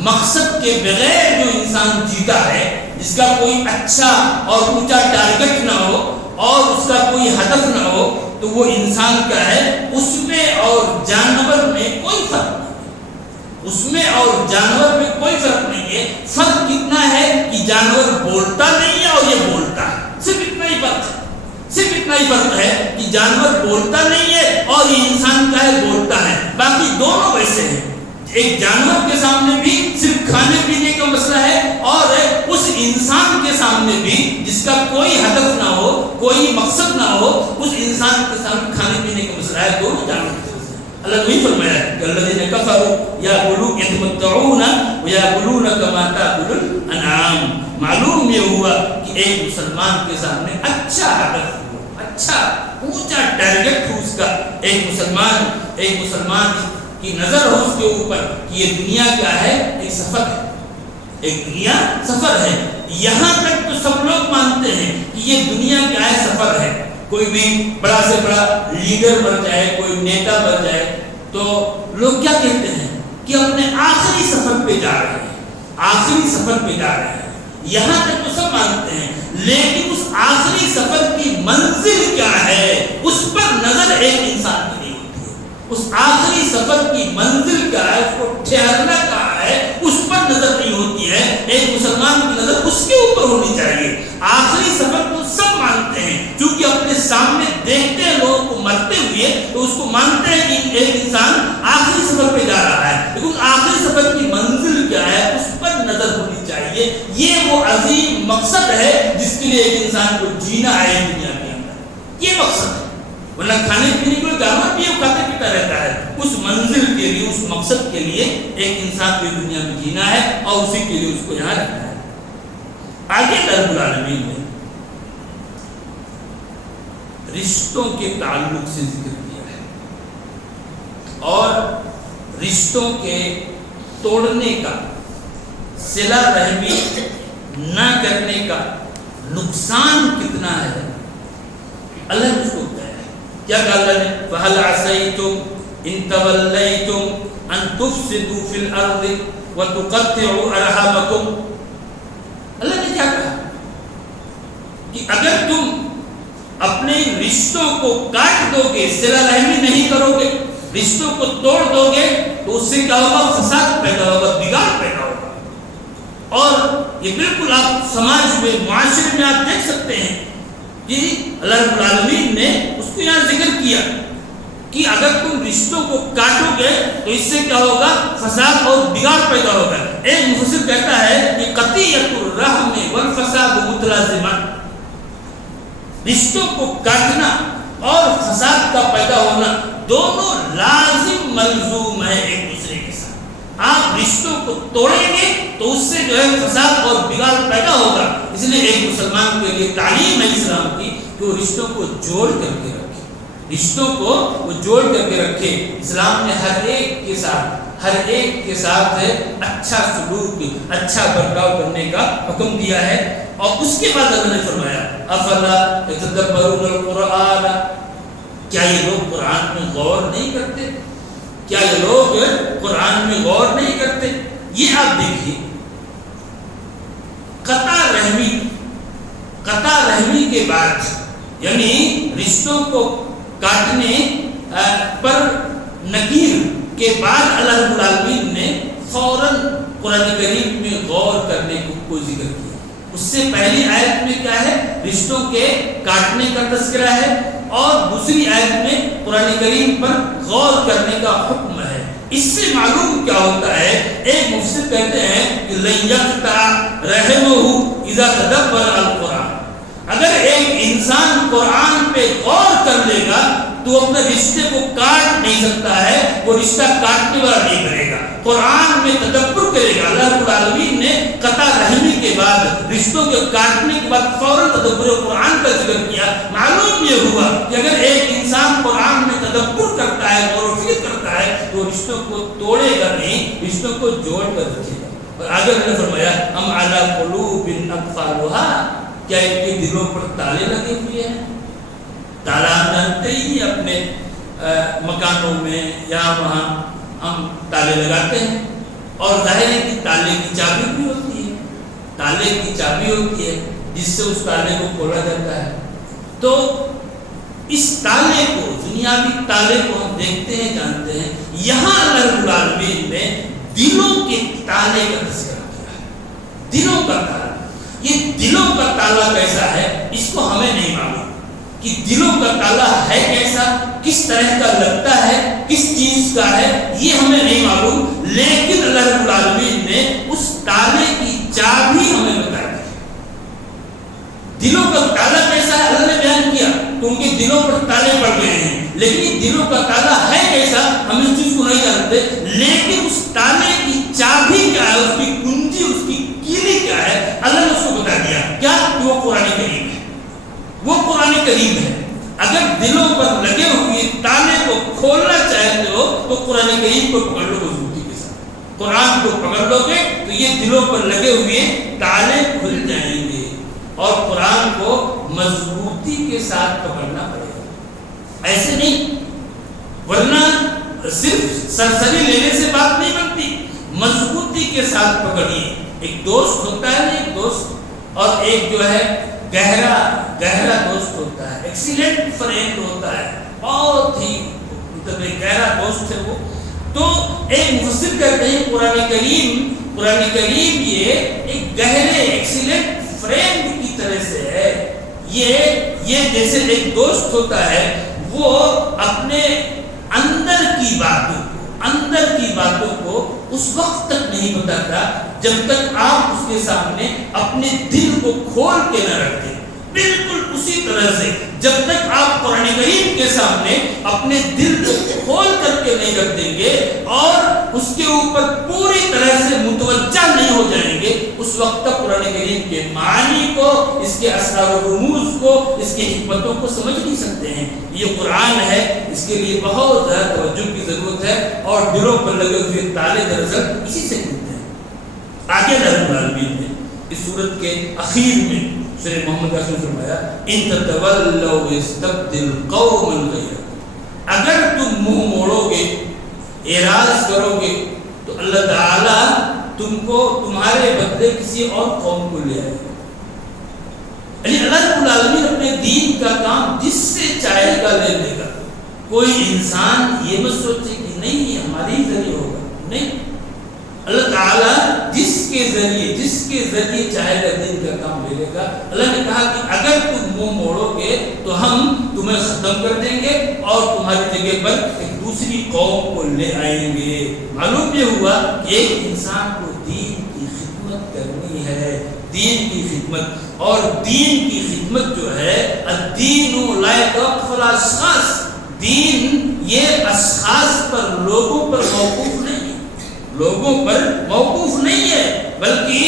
مقصد کے بغیر جو انسان جیتا ہے، جس کا کوئی اچھا اور اونچا ٹارگٹ نہ ہو اور اس کا کوئی ہدف نہ ہو، تو وہ انسان کیا ہے، اس میں اور جانور میں کوئی فرق نہیں ہے. اس میں اور جانور میں کوئی فرق نہیں ہے. فرق کتنا ہے کہ جانور بولتا نہیں ہے اور یہ بولتا ہے. صرف اتنا ہی فرق ہے. صرف اتنا ہی فرق ہے کہ جانور بولتا نہیں ہے اور یہ انسان کا ہے بولتا ہے. باقی دونوں ویسے ہیں. ایک جانور کے سامنے بھی صرف کھانے پینے کا مسئلہ ہے اور اس انسان کے سامنے بھی جس کا کوئی ہدف نہ ہو، کوئی مقصد نہ ہو، اس انسان کے سامنے کھانے پینے کا مسئلہ ہے. دونوں جانور. اللہ نے فرمایا کہ الذین کفروا یتمتعون ویاکلون کما تاکل الانعام. معلوم یہ ہوا کہ ایک مسلمان کے سامنے اچھا ہدف ہوا، اچھا اونچا ٹارگٹ ہو اس کا. ایک مسلمان کی نظر ہو اس کے اوپر کہ یہ دنیا کیا ہے، ایک سفر ہے، ایک دنیا سفر ہے. یہاں تک تو سب لوگ مانتے ہیں کہ یہ دنیا کیا ہے، سفر ہے. کوئی بھی بڑا سے بڑا لیڈر بن جائے، کوئی نیتا بن جائے تو لوگ کیا کہتے ہیں کہ اپنے آخری سفر پہ جا رہے ہیں، آخری سفر پہ جا رہے ہیں. یہاں تک تو سب مانتے ہیں، لیکن اس آخری سفر کی منزل کیا ہے اس پر نظر ایک انسان کی نہیں ہوتی ہے. اس آخری سفر کی منزل کیا ہے، اس کو ٹھہرنا کہاں ہے، اس پر نظر نہیں ہوتی ہے. ایک مسلمان کی نظر اس کے اوپر ہونی چاہیے. آخری سفر تو سب مانتے ہیں، چونکہ اپنے سامنے دیکھتے ہیں لوگوں کو مرتے ہوئے تو اس کو مانتے ہیں کہ ایک انسان آخری سفر پہ جا رہا ہے، لیکن آخری سفر کی منزل کیا ہے اس پر نظر ہونی چاہیے. یہ وہ عظیم مقصد ہے جس کے لیے ایک انسان کو جینا ہے دنیا کے اندر. یہ مقصد ہے، ورنہ کھانے پینے کے لیے جانور بھی کھاتے پیتا رہتا ہے. اس منزل کے لیے، اس مقصد کے لیے ایک انسان کو دنیا میں جینا ہے اور اسی کے لیے اس کو یہاں رہنا ہے. آگے رب العالمین نے رشتوں کے تعلق سے ذکر کیا ہے اور رشتوں کے توڑنے کا، صلہ رحمی نہ کرنے کا نقصان کتنا ہے اللہ نے اس کو بتایا ہے. کیا کہا اللہ نے؟ فَهَلْ عَصَيْتُمْ إِن تَوَلَّيْتُمْ أَن تُفْسِدُوا فِي الْأَرْضِ وَتُقَطِّعُوا أَرْحَامَكُمْ. اللہ نے کیا کہا کہ اگر تم اپنے رشتوں کو کاٹ دو گے، صلہ رحمی نہیں کرو گے، رشتوں کو توڑ دو گے تو اس سے کیا ہوگا؟ فساد پیدا ہوگا، بگاڑ پیدا ہوگا. اور یہ بالکل آپ سماج میں، معاشرے میں آپ دیکھ سکتے ہیں کہ اللہ رب العالمین نے اس کو یہاں ذکر کیا کہ اگر تم رشتوں کو کاٹو گے تو اس سے کیا ہوگا؟ فساد اور بگاڑ پیدا ہوگا. ایک مفسر کہتا ہے کہ قطیعۃ الرحم والفساد متلازمان، رشتوں کو کاٹنا اور فساد کا پیدا ہونا دونوں لازم ملزوم ہے ایک دوسرے کے ساتھ. آپ رشتوں کو توڑیں گے تو اس سے جو ہے فساد اور بگاڑ پیدا ہوگا. اس لیے ایک مسلمان کے لیے تعلیم ہے اسلام کی کہ وہ رشتوں کو جوڑ کر کے رکھے، رشتوں کو وہ جوڑ کر کے رکھے. اسلام نے ہر ایک کے ساتھ اچھا سلوک، اچھا برتاؤ کرنے کا حکم دیا ہے. اور اس کے بعد اللہ نے فرمایا افلا یتدبرون القرآن، کیا یہ لوگ قرآن میں غور نہیں کرتے؟ کیا یہ لوگ قرآن میں غور نہیں کرتے؟ یہ آپ دیکھیے، قطع رحمی کے بعد، یعنی رشتوں کو کاٹنے پر نکیر کے بعد اللہ رب العالمین نے فوراً قرآن کریم میں غور کرنے کو ذکر کیا. اس سے پہلی آیت میں کیا ہے؟ رشتوں کے کاٹنے کا تذکرہ ہے، اور دوسری آیت میں قرآن کریم پر غور کرنے کا حکم ہے. اس سے معلوم کیا ہوتا ہے؟ ایک مفسر کہتے ہیں کہ لَن يَقْطَعَ رَحِمَهُ إِذَا تَدَبَّرَ الْقُرْآنَ، اگر ایک انسان قرآن پہ غور کر لے گا تو اپنے رشتے کو کاٹ نہیں سکتا ہے، وہ رشتہ کاٹنے والا نہیں کرے گا، قرآن میں تدبر کرے گا. اللہ رب العالمین نے قطع رحمی کے بعد، رشتوں کے کاٹنے کے بعد فوراً تدبر قرآن کا ذکر کیا. معلوم یہ ہوا کہ اگر ایک انسان قرآن میں تدبر کرتا ہے، غور و فکر کرتا ہے تو رشتوں کو توڑے گا نہیں، رشتوں کو جوڑ کر رکھے گا. اور آگے اللہ نے فرمایا ام علی قلوب اقفالها، کیا ان کے دلوں پر تالے لگے ہوئے ہیں؟ تالا ڈالتے ہی اپنے مکانوں میں یا وہاں ہم تالے لگاتے ہیں، اور ظاہر ہے کہ تالے کی چابی بھی ہوتی ہے، تالے کی چابی ہوتی ہے جس سے اس تالے کو کھولا جاتا ہے. تو اس تالے کو، دنیاوی تالے کو ہم دیکھتے ہیں، جانتے ہیں. یہاں اللہ رب العالمین نے دلوں کے تالے کا تذکرہ کیا ہے. دلوں کا تالا، یہ دلوں کا تالا کیسا ہے اس کو ہمیں نہیں معلوم کہ دلوں کا تالا ہے کیسا، کس طرح کا لگتا ہے، کس چیز کا ہے، یہ ہمیں نہیں معلوم. لیکن اللہ رب العالمین نے اس تالے کی چابی ہمیں بتا دی. دلوں کا تالا کیسا ہے اللہ نے بیان کیا، تو ان کے دلوں پر تالے پڑ گئے ہیں، لیکن یہ دلوں کا تالا ہے کیسا ہم اس چیز کو نہیں جانتے، لیکن اس تالے کی چابی کیا ہے، اس کی کنجی، اس کی کیلی کیا ہے، اللہ نے اس کو بتا دیا کیا کہ وہ قرآن کریم ہے، وہ قرآن کریم ہے۔ اگر دلوں پر لگے ہوئے تالے کو کھولنا چاہتے ہو تو قرآن کریم کو پکڑ لو مضبوطی کے ساتھ، قرآن کو پکڑ لو گے تو یہ دلوں پر لگے ہوئے تالے کھل جائیں گے، اور قرآن کو مضبوطی کے ساتھ پکڑنا پڑے گا، ایسے نہیں، ورنہ صرف سرسری لینے سے بات نہیں بنتی، مضبوطی کے ساتھ پکڑیے۔ ایک دوست ہوتا ہے نا، ایک دوست، اور ایک جو ہے گہرا دوست ہوتا ہے، ایکسیلنٹ فرینڈ ہوتا ہے، بہت ہی مطلب ایک گہرا دوست ہے وہ۔ تو ایک مفسر کہتے ہیں قرآن کریم یہ ایک گہرے ایکسیلنٹ فرینڈ کی طرح سے ہے، یہ جیسے ایک دوست ہوتا ہے، وہ اپنے اندر کی باتوں کو اس وقت تک نہیں بتاتا جب تک آپ اس کے سامنے اپنے دل کو کھول کے نہ رکھ دیں۔ بالکل اسی طرح سے جب تک آپ قرآن کریم کے سامنے اپنے دل کو کھول کر کے نہیں رکھ دیں گے اور اس کے اوپر پوری طرح سے متوجہ نہیں ہو جائیں گے، اس وقت تک قرآن کریم کے معنی کو، اس کے اسرار و رموز کو، اس کی حکمتوں کو سمجھ نہیں سکتے ہیں۔ یہ قرآن ہے، اس کے لیے بہت زیادہ توجہ کی ضرورت ہے، اور دلوں پر لگے ہوئے تالے دراصل اسی سے کھلتے ہیں۔ آگے رب العالمین نے اس سورت کے اخیر میں سورہ محمد کا فرمایا ان تتولوا یستبدل قوما غیرکم، اگر تم منہ موڑو گے، اعراض کرو گے، تو اللہ تعالیٰ تم کو تمہارے بدلے کسی اور قوم کو لے آئے گا۔ یعنی اللہ رب العالمین اپنے دین کا کام جس سے چاہے گا لے لے گا۔ کوئی انسان یہ مت سوچے کہ نہیں یہ ہمارے ہی ذریعے ہوگا، نہیں، اللہ تعالیٰ جس کے ذریعے چاہے گا دین کا کام لے لے گا۔ اللہ نے کہا کہ اگر تم منہ موڑو گے تو ہم تمہیں ختم کر دیں گے اور تمہاری جگہ پر ایک دوسری قوم کو لے آئیں گے۔ معلوم یہ ہوا کہ ایک انسان کو دین کی خدمت کرنی ہے، دین کی خدمت، اور دین کی خدمت جو ہے الدین لا یتوقف علی اشخاص، دین یہ اشخاص پر، لوگوں پر موقوف نہیں ہے، بلکہ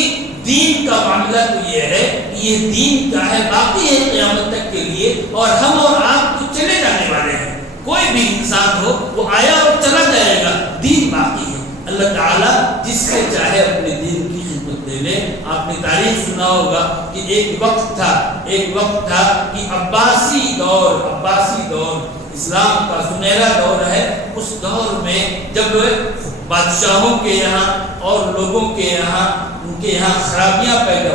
دین کا معاملہ تو یہ ہے کہ یہ دین کا ہے، باقی ہے قیامت تک کے لیے، اور ہم اور آپ تو چلے جانے والے ہیں، کوئی بھی انسان ہو وہ آیا اور چلا جائے گا، دین باقی ہے۔ اللہ تعالیٰ جس سے چاہے اپنے دین کی خدمت دے لے۔ آپ نے تاریخ سنا ہوگا کہ ایک وقت تھا کہ عباسی دور اسلام کا سنہرا دور ہے۔ اس دور میں جب بادشاہوں کے یہاں اور لوگوں کے یہاں ان کے یہاں خرابیاں پیدا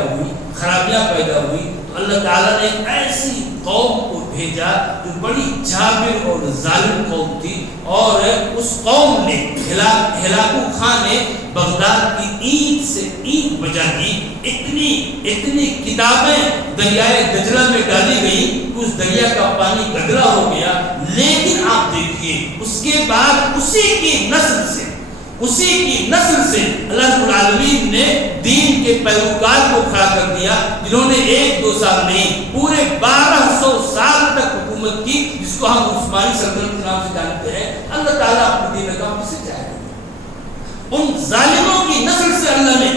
ہوئی تو اللہ تعالیٰ نے ایک ایسی قوم کو بھیجا جو بڑی جابر اور ظالم قوم تھی، اور اس قوم نے ہلاکو خان نے بغداد کی اینٹ سے اینٹ بجا دی، اتنی کتابیں دریائے دجلہ میں ڈالی گئی کہ اس دریا کا پانی گدلا ہو گیا۔ لیکن آپ دیکھیے اس کے بعد اسی کی نسل سے اللہ رب العالمین نے دین کے پیروکار کو کھڑا کر دیا، جنہوں نے 1-2 سال نہیں پورے 1200 سال تک حکومت کی، جس کو ہم عثمانی سلطنت کے نام سے جانتے ہیں۔ اللہ تعالیٰ اپنے دین کا کس سے چاہے گا؟ ان ظالموں کی نسل سے اللہ نے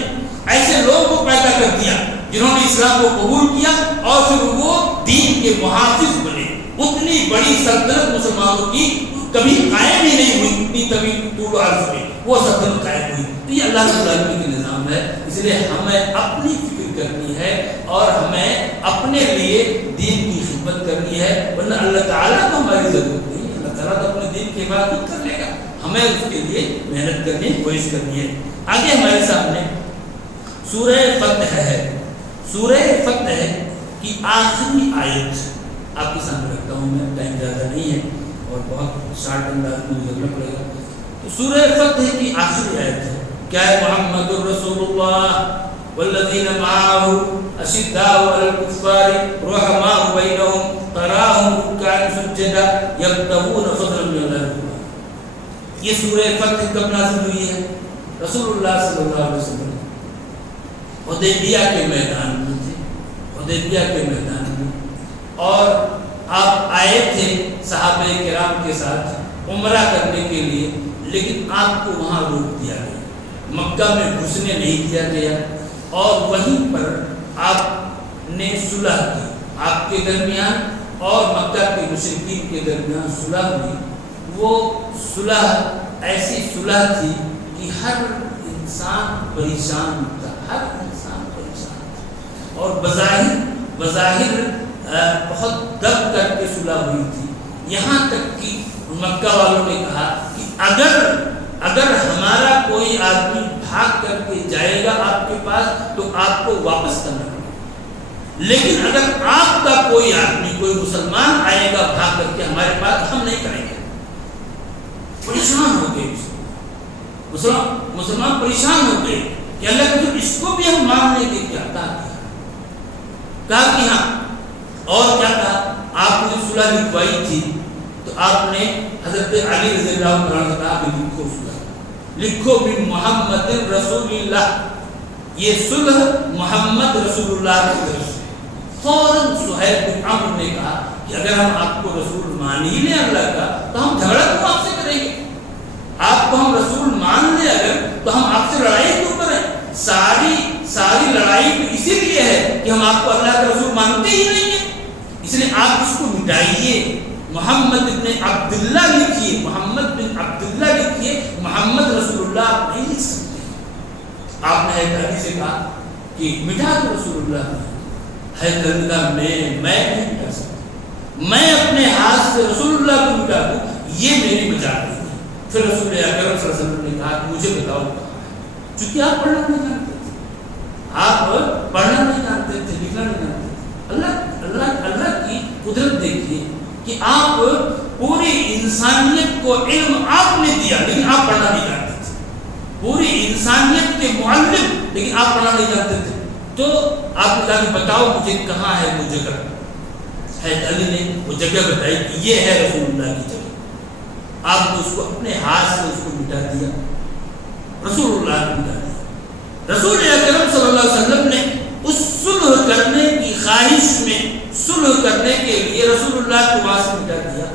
ایسے لوگوں کو پیدا کر دیا جنہوں نے اسلام کو قبول کیا اور پھر وہ دین کے محافظ بنے۔ اتنی بڑی سلطنت مسلمانوں کی کبھی قائم ہی نہیں ہوئی، اتنی طول و عرض میں وہ سلطنت قائم ہوئی۔ تو یہ اللہ رب العالمین کا نظام ہے، اس لیے ہمیں اپنی فکر کرنی ہے اور ہمیں اپنے لیے دین کی خدمت کرنی ہے، ورنہ اللہ تعالیٰ کو ہماری ضرورت نہیں ہے۔ اللہ تعالیٰ تو اپنے دین کی حفاظت کر لے گا، ہمیں اس کے لیے محنت کرنی، کوشش کرنی ہے۔ آگے ہمارے سامنے سورہ فتح کی آخری آیت آپ کے سامنے رکھتا ہوں میں، ٹائم زیادہ نہیں ہے اور بہت شارٹ انداز میں گزرنا پڑے گا۔ تو سورہ فتح کی آخری آیت ہے، کیا ہے؟ محمد الرسول اللہ والذین معہ اشداء علی الکفار رحماء بینہم تراہم رکعا سجدا یبتغون فضلا من اللہ۔ یہ سورہ فتح کب نازل ہوئی ہے؟ رسول اللہ صلی اللہ علیہ وسلم حدیبیہ کے میدان میں تھے، اور آپ آئے تھے صحابہ کرام کے ساتھ عمرہ کرنے کے لیے، لیکن آپ کو وہاں روک دیا گیا، مکہ میں گھسنے نہیں دیا گیا، اور وہیں پر آپ نے صلح کی، آپ کے درمیان اور مکہ کے مشرکین کے درمیان صلح ہوئی۔ وہ صلح ایسی صلح تھی کہ ہر انسان پریشان تھا، ہر انسان پریشان تھا، اور بظاہر بہت دب کر کے صلح ہوئی تھی، یہاں تک کہ مکہ والوں نے کہا کہ اگر ہمارا کوئی آدمی بھاگ کر کے جائے گا آپ کے پاس تو آپ کو واپس کرنا پڑے، لیکن اگر آپ کا کوئی آدمی، کوئی مسلمان آئے گا بھاگ کر کے ہمارے پاس، ہم نہیں کریں گے۔ پریشان ہو گئے مسلمان پریشان ہو گئے کہ اللہ کے اس کو بھی ہم مان لیں گے کیا؟ کہا کہ ہاں، اور کیا کہا؟ آپ نے صلح لکھوائی تھی تو آپ نے حضرت علی رضی اللہ عنہ سے کہا کہ لکھو صلح، لکھو بھی محمد رسول اللہ، یہ صلح محمد رسول اللہ کی طرف سے۔ فوراً سہیل بن عمرو نے کہا کہ اگر ہم آپ کو رسول مان ہی لیں اللہ کا تو ہم جھگڑا کیوں آپ سے کریں گے؟ آپ کو ہم رسول مان لیں اگر تو ہم آپ سے لڑائی کیوں کریں؟ ساری لڑائی تو اسی لیے ہے کہ ہم آپ کو اللہ کا رسول مانتے ہی نہیں ہیں، اس لیے آپ اس کو مٹائیے، محمد بن عبداللہ لکھیے، محمد بن عبداللہ لکھیے، محمد رسول اللہ آپ نہیں لکھ سکتے۔ آپ نے حضرت علی سے کہا کہ مٹا دو رسول اللہ، حضرت علی کا میں نہیں مٹا سکتا، میں اپنے ہاتھ سے رسول اللہ کو مٹا دوں، یہ میری مجال نہیں ہے۔ پھر رسول اکرم صلی اللہ علیہ وسلم نے کہا کہ مجھے بتاؤ کہاں ہے، چونکہ آپ پڑھنا نہیں جانتے تھے، آپ پڑھنا نہیں جانتے تھے، لکھنا نہیں جانتے تھے۔ اللہ کی قدرت دیکھیے کہ آپ پوری انسانیت کو علم آپ نے دیا لیکن آپ پڑھنا نہیں جانتے تھے، پوری انسانیت کے معلم لیکن آپ پڑھنا نہیں جانتے تھے، تو آپ نے کہا کہ بتاؤ مجھے کہاں ہے وہ جگہ۔ حضرت علی نے وہ جگہ بتائی کہ یہ ہے رسول اللہ کی جگہ، آپ نے اس کو اپنے ہاتھ سے اس کو مٹا دیا، رسول اللہ نے مٹا دیا۔ رسول اکرم صلی اللہ علیہ وسلم نے اس صلح کرنے کی خواہش میں صلح کرنے کے لیے رسول اللہ کو وہاں سے مٹا دیا۔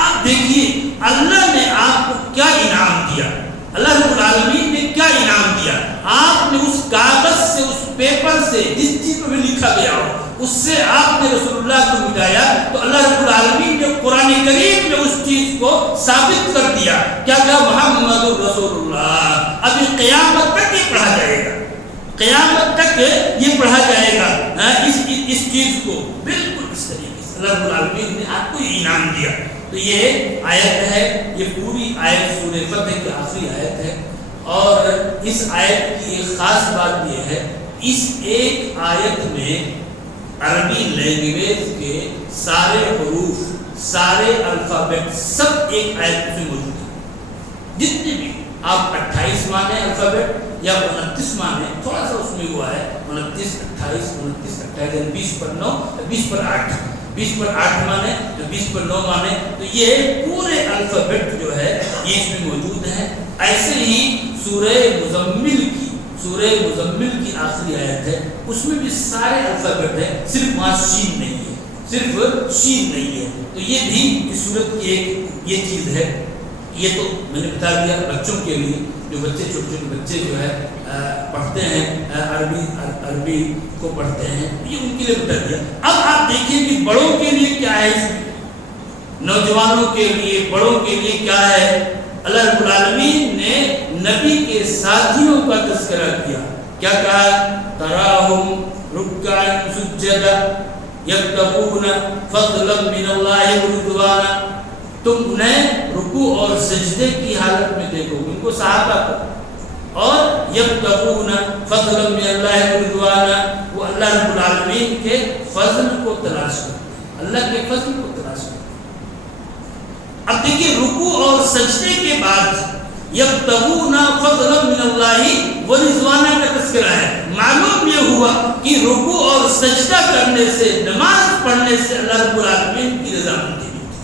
آپ دیکھیے اللہ نے آپ کو کیا انعام دیا، اللہ رب العالمین نے کیا انعام دیا۔ آپ نے اس کاغذ سے، اس پیپر سے، جس چیز پہ بھی لکھا گیا ہو اس سے آپ نے رسول اللہ کو مٹایا، تو اللہ رب العالمین نے قرآن کریم میں اس چیز کو ثابت کر دیا۔ کیا کہا؟ محمد رسول اللہ۔ ابھی قیامت تک یہ پڑھا جائے گا، قیامت تک یہ پڑھا جائے گا اس چیز کو بالکل اس طریقے سے اللہ رب العالمین نے آپ کو انعام دیا۔ تو یہ آیت ہے، یہ پوری آیت سورہ فتح کی آخری آیت ہے، اور اس آیت کی ایک خاص بات یہ ہے، اس ایک آیت میں عربی لینگویج کے سارے حروف، سارے الفابیٹ سب ایک آیت میں موجود ہیں، جتنے بھی آپ 28 مانے الفابیٹ یا 29 مانے، تھوڑا سا اس میں ہوا ہے 29 28 29 28 20 پر 9 20 پر 8 20 پر 8 مانے تو 20 پر 9 مانے، تو یہ پورے الفابیٹ جو ہے یہ اس میں موجود ہے۔ ایسے ہی سورہ مزمل کی آخری آیت ہے، اس میں بھی سارے الفابیٹ ہے، صرف وہاں شین نہیں ہے، صرف شین نہیں ہے۔ تو یہ بھی اس صورت کی ایک یہ چیز ہے۔ یہ تو میں نے بتا دیا بچوں کے لیے، جو بچے چھوٹے چھوٹے بچے جو ہے پڑھتے ہیں، عربی کو پڑھتے ہیں، یہ ان کے لیے بتا دیا۔ اب آپ دیکھیں کہ بڑوں کے لیے کیا ہے، اس میں نوجوانوں کے لیے، بڑوں کے لیے کیا ہے۔ اللہ رب العالمین نے نبی کے ساتھیوں کا تذکرہ کیا، کیا کہا؟ تراہم رکعا سجدا یبتغون فضلا من اللہ ورضوانا، تم انہیں رکوع اور سجدے کی حالت میں دیکھو، ان کو صحابہ کو، اور یبتغون فضلا من اللہ ورضوانا، وہ اللہ رب العالمین کے فضل کو تلاش کرتے ہیں، اللہ کے فضل کو تلاش کرتے ہیں۔ اب دیکھیے رکوع اور سجدے کے بعد یبتغون فضلا من اللہ ورضوانا کا تذکرہ ہے۔ معلوم یہ ہوا کہ رکوع اور سجدہ کرنے سے، نماز پڑھنے سے اللہ رب العالمین کی رضامندی ملتی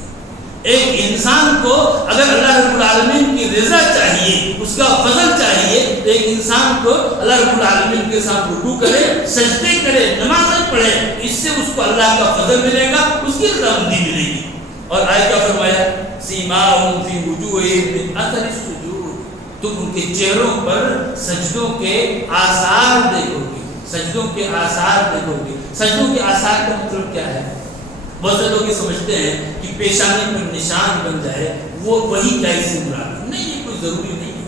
ہے، ایک انسان کو اگر اللہ رب العالمین کی رضا چاہیے، اس کا فضل چاہیے، تو ایک انسان کو اللہ رب العالمین کے ساتھ رکوع کرے، سجدے کرے، نمازیں پڑھے، اس سے اس کو اللہ کا فضل ملے گا، اس کی رضامندی ملے گی۔ اور آیت کیا فرمایا؟ سیماہم فی وجوہہم من اثر السجود، تم ان کے چہروں پر سجدوں کے آثار دیکھو گے، سجدوں کے آثار دیکھو گے۔ سجدوں کے آثار کا مطلب کیا ہے؟ بہت سے لوگ یہ سمجھتے ہیں کہ پیشانی پر نشان بن جائے وہ وہی جائز سے مراد ہے۔ نہیں، یہ کوئی ضروری نہیں ہے،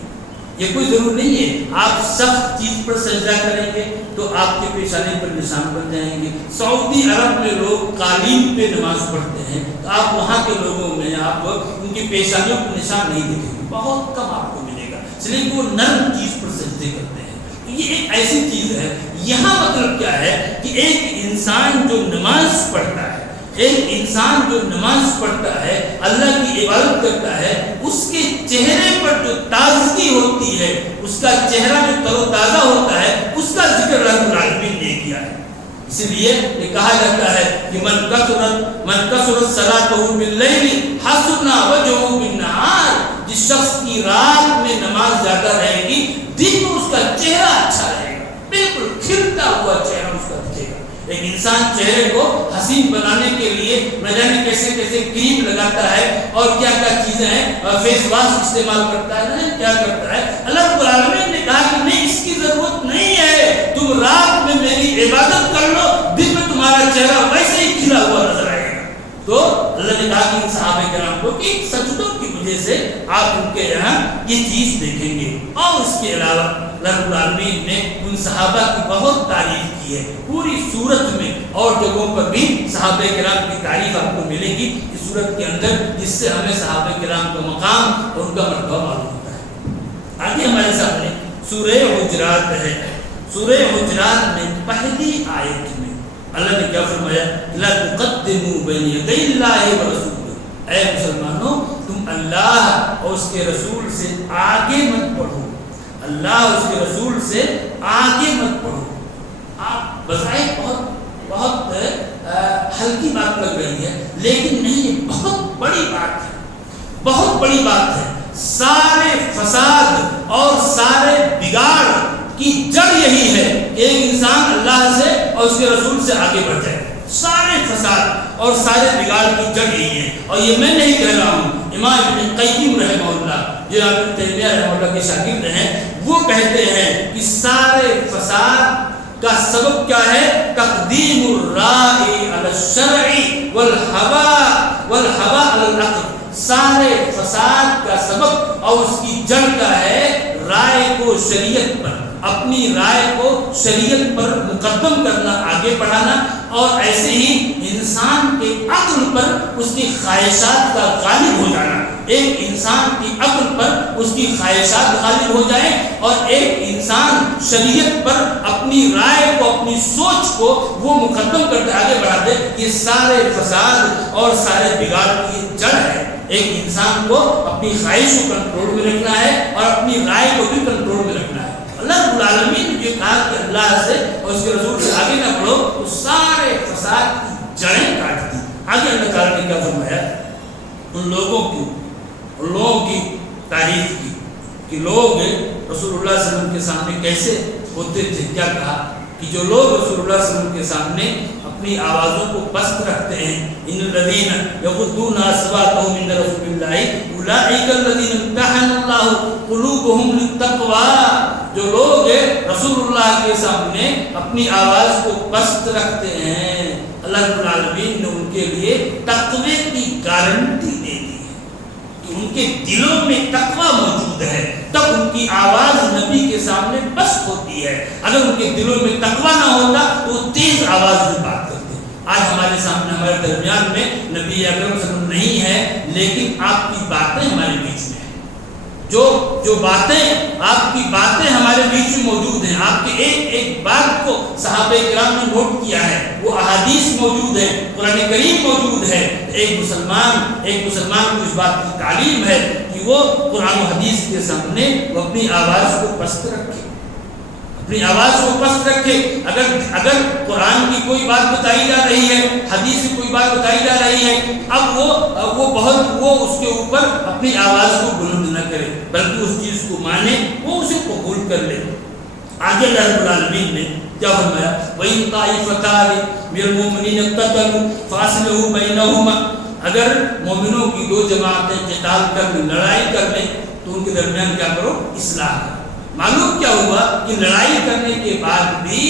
یہ کوئی ضروری نہیں ہے۔ آپ سخت چیز پر سجدہ کریں گے تو آپ کے پیشانی پر نشان بن جائیں گے۔ سعودی عرب میں لوگ قالین پہ نماز پڑھتے ہیں، تو آپ وہاں کے لوگوں میں آپ ان کی پیشانیوں پر نشان نہیں دیکھیں گے، بہت کم آپ کو ملے گا، اس لیے وہ نرم چیز پر سجدے کرتے ہیں۔ یہ ایک ایسی چیز ہے۔ یہاں مطلب کیا ہے کہ ایک انسان جو نماز پڑھتا ہے، ایک انسان جو نماز پڑھتا ہے، اللہ کی عبادت کرتا ہے، اس کے چہرے پر جو تازگی ہوتی ہے، اس کا چہرہ جو تر و تازہ ہوتا ہے، اس کا ذکر رب العالمین نے کیا ہے۔ اس لیے یہ کہا جاتا ہے کہ من کثرت صلاتہ باللیل حسن وجہہ بالنہار، جس شخص کی رات میں نماز زیادہ رہے گی، دن میں اس کا چہرہ اچھا رہے گا، بالکل کھلتا ہوا چہرہ اس کا دکھے گا۔ ایک انسان چہرے کو حسین بنانے کے لیے نہ جانے کیسے کیسے کریم لگاتا ہے اور کیا کیا چیزیں ہیں، فیس واش استعمال کرتا ہے، نہ کیا کرتا ہے۔ اللہ رب العالمین نے کہا کہ نہیں، اس کی ضرورت نہیں ہے، تم رات میں میری عبادت کر لو، دن میں تمہارا چہرہ ویسے ہی کھلا ہوا نظر آئے گا۔ تو اللہ نے کہا کہ ان صحابہ کرام کو کہ سجدوں کی وجہ سے آپ ان کے یہاں یہ چیز دیکھیں گے۔ اور اس کے علاوہ رب العالمین نے ان صحابہ کی بہت تعریف کی ہے، پوری سورت میں اور جگہوں پر بھی صحابہ کرام کی تعریف آپ کو ملے گی اس سورت کے اندر، جس سے ہمیں صحابہ کرام کا مقام اور ان کا مرتبہ معلوم ہوتا ہے۔ آگے ہمارے سامنے سورہ حجرات ہے۔ سورہ حجرات میں پہلی آیت میں اللہ نے کیا فرمایا؟ لا تقدموا بین یدی اللہ ورسولہ، اے مسلمانوں تم اللہ اور اس کے رسول سے آگے مت بڑھو، اللہ اور اس کے رسول سے آگے مت پڑھو۔ آپ بظاہر بہت ہلکی بات لگ رہی ہے، لیکن نہیں، یہ بہت بڑی بات ہے، بہت بڑی بات ہے۔ سارے فساد اور سارے بگاڑ کی جڑ یہی ہے کہ ایک انسان اللہ سے اور اس کے رسول سے آگے بڑھ جائے۔ سارے فساد اور سارے بگاڑ کی جڑ یہی ہے، اور یہ میں نہیں کہہ رہا ہوں، امام ابن قیم رحمہ اللہ جو ابن تیمیہ رحمہ اللہ کے شاگرد ہیں، وہ کہتے ہیں کہ سارے فساد کا سبب کیا ہے؟ تقدیم الرائے علی الشرع والہوا علی العقل۔ سارے فساد کا سبب اور اس کی جڑ کا ہے رائے کو شریعت پر، اپنی رائے کو شریعت پر مقدم کرنا، آگے بڑھانا، اور ایسے ہی انسان کے عقل پر اس کی خواہشات کا غالب ہو جانا۔ ایک انسان کی عقل پر اس کی خواہشات غالب ہو جائیں اور ایک انسان شریعت پر اپنی رائے کو، اپنی سوچ کو وہ مقدم کرتے آگے بڑھا دے، یہ سارے فساد اور سارے بگاڑ کی جڑ ہے۔ ایک انسان کو اپنی خواہش کو کنٹرول میں رکھنا ہے اور اپنی رائے کو بھی کنٹرول میں رکھنا ہے۔ اللہ رب العالمین نے جو کہا کہ اللہ سے اور اس کے رسول سے آگے نہ بڑھو، تو سارے فساد کی جڑیں کاٹ دی۔ آگے اللہ تعالیٰ نے کیا فرمایا؟ ان لوگوں کی تعریف کی کہ لوگ رسول اللہ صلی اللہ علیہ وسلم کے سامنے کیسے ہوتے تھے۔ کیا کہا کہ جو لوگ رسول اللہ صلی اللہ علیہ وسلم کے سامنے اپنی آوازوں کو پست رکھتے ہیں، ان الذین یغضون اصواتهم عند رسول اللہ اولئک الذین امتحن اللہ قلوبهم للتقوی، جو لوگ رسول اللہ کے سامنے اپنی آواز کو پست رکھتے ہیں، اللہ رب العالمین نے ان کے لیے تقوی کی گارنٹی دے دی ہے کہ ان کے دلوں میں تقوی موجود ہے، تب ان کی آواز نبی کے سامنے پست ہوتی ہے۔ اگر ان کے دلوں میں تقوی نہ ہوتا تو وہ تیز آواز میں بات کرتے۔ آج ہمارے سامنے، ہمارے درمیان میں نبی اکرم صلی اللہ علیہ وسلم نہیں ہے، لیکن آپ کی باتیں ہمارے بیچ میں ہیں، جو باتیں آپ کی باتیں ہمارے بیچ میں موجود ہیں، آپ کے ایک ایک بات کو صحابہ کرام نے نوٹ کیا ہے، وہ احادیث موجود ہے، قرآن کریم موجود ہے۔ ایک مسلمان کو اس بات کی تعلیم ہے کہ وہ قرآن و حدیث کے سامنے وہ اپنی آواز کو پست رکھے، اپنی آواز کو پست رکھے۔ اگر قرآن کی کوئی بات بتائی جا رہی ہے، حدیث کی کوئی بات بتائی جا رہی ہے، اب وہ اس کے اوپر اپنی آواز کو بلند نہ کرے، بلکہ اس چیز کو مانے، وہ اسے قبول کر لے۔ آگے اللہ رب العالمین نے کیا فرمایا؟ وَإِن طَائِفَتَانِ مِنَ الْمُؤْمِنِينَ اقْتَتَلُوا فَأَصْلِحُوا بَيْنَهُمَا، اگر مومنوں کی دو جماعتیں قتال کر لیں، لڑائی کر لیں، تو ان کے درمیان کیا کرو؟ اصلاح کرو۔ معلوم کیا ہوا کہ لڑائی کرنے کے بعد بھی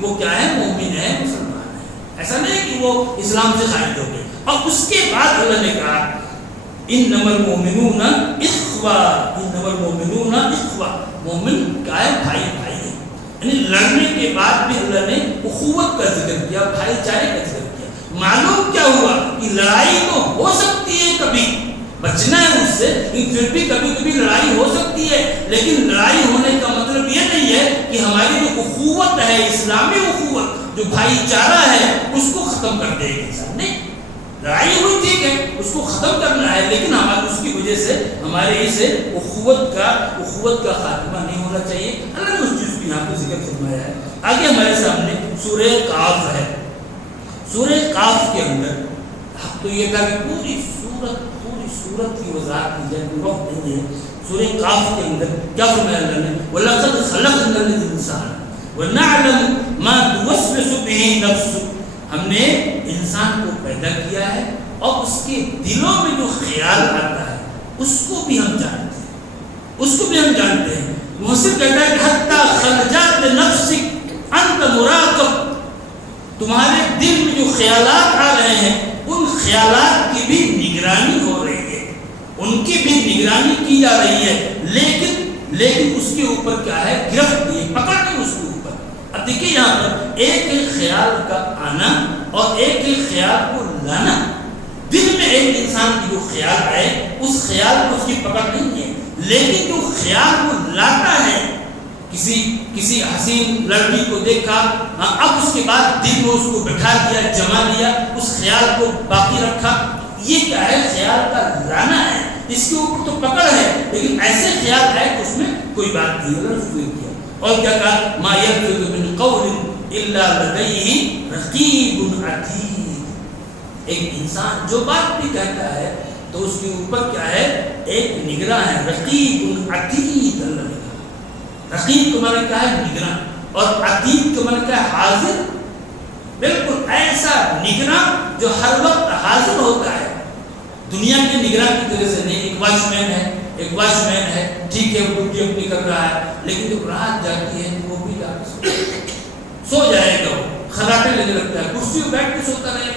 وہ کیا ہے؟ مومن ہے، مسلمان ہے، ایسا نہیں کہ وہ اسلام سے خارج ہو گئے۔ اور اس کے بعد اللہ نے کہا انما المؤمنون اخوہ، انما المؤمنون اخوہ، مومن کیا ہے؟ بھائی بھائی ہے۔ یعنی لڑنے کے بعد بھی اللہ نے اخوت کا ذکر کیا، بھائی چارے کا ذکر کیا۔ معلوم کیا ہوا کہ لڑائی تو ہو سکتی ہے، کبھی بچنا ہے اس سے، لیکن پھر بھی کبھی کبھی لڑائی ہو سکتی ہے، لیکن لڑائی ہونے کا مطلب یہ نہیں ہے کہ ہماری جو اخوت ہے، اسلامی اخوت، جو بھائی چارہ ہے، اس کو ختم کر دے گی انسان۔ نہیں، لڑائی ہوئی ٹھیک ہے، اس کو ختم کرنا ہے، لیکن ہمارے اس کی وجہ سے ہمارے اسے اخوت کا خاتمہ نہیں ہونا چاہیے۔ اللہ نے اس چیز کو یہاں پہ ذکر فرمایا ہے۔ آگے ہمارے سامنے سورہ قاف ہے۔ سورہ قاف کے اندر تو یہ کہا کہ پوری سورت کی وضاحت کی جائے، کوئی وقت نہیں ہے۔ سورہ قاف کے اندر کیا فرمایا اللہ نے؟ وَلَقَدْ خَلَقْنَا الْإِنسَانَ وَنَعْلَمُ مَا تُوَسْوِسُ بِهِ نَفْسُهُ، ہم نے انسان کو پیدا کیا ہے اور اس کے دلوں میں جو خیال آتا ہے اس کو بھی ہم جانتے ہیں، محسن کہتا ہے کہ حتیٰ خرجات نفسک انت مراقب، تمہارے دل میں جو خیالات آ رہے ہیں ان خیالات کی بھی نگرانی ہو رہی ہے، ان کی بھی نگرانی کی جا رہی ہے، لیکن اس کے اوپر کیا ہے؟ گرفت نہیں، پکڑ نہیں اس کے اوپر۔ اب دیکھیے یہاں پر ایک خیال کا آنا اور ایک خیال کو لانا، دل میں ایک انسان کی جو خیال آئے اس خیال کو اس کی پکڑ نہیں ہے، لیکن جو خیال کو لاتا ہے، کسی حسین لڑکی کو دیکھا، اب اس کے بعد دل میں اس کو بٹھا دیا، جما لیا، اس خیال کو باقی رکھا، یہ کیا ہے؟ خیال کا لانا ہے، اس کے اوپر تو پکڑ ہے، لیکن ایسے خیال ہے کہ اس میں کوئی بات نہیں کیا۔ اور کیا کہا؟ ما یلفظ من قول الا لدیہ رقیب عتید، ایک انسان جو بات بھی کہتا ہے تو اس کے اوپر کیا ہے؟ ایک نگراں ہے، رقیب عتید۔ اللہ نے کہا رقیب کا معنی کیا ہے؟ نگراں، اور عتید کا معنی کیا ہے؟ حاضر، بالکل ایسا نگراں جو ہر وقت حاضر ہوتا ہے، دنیا کے نگراں کی طرح سے نہیں۔ ایک واچ مین ہے، ٹھیک ہے وہ ڈیوٹی اپنی کر رہا ہے، لیکن جب رات جاتی ہے تو وہ بھی جا کے سو جائے گا، وہ خراٹے لگے لگتا ہے، کرسی پہ بیٹھ کے سوتا رہے گا۔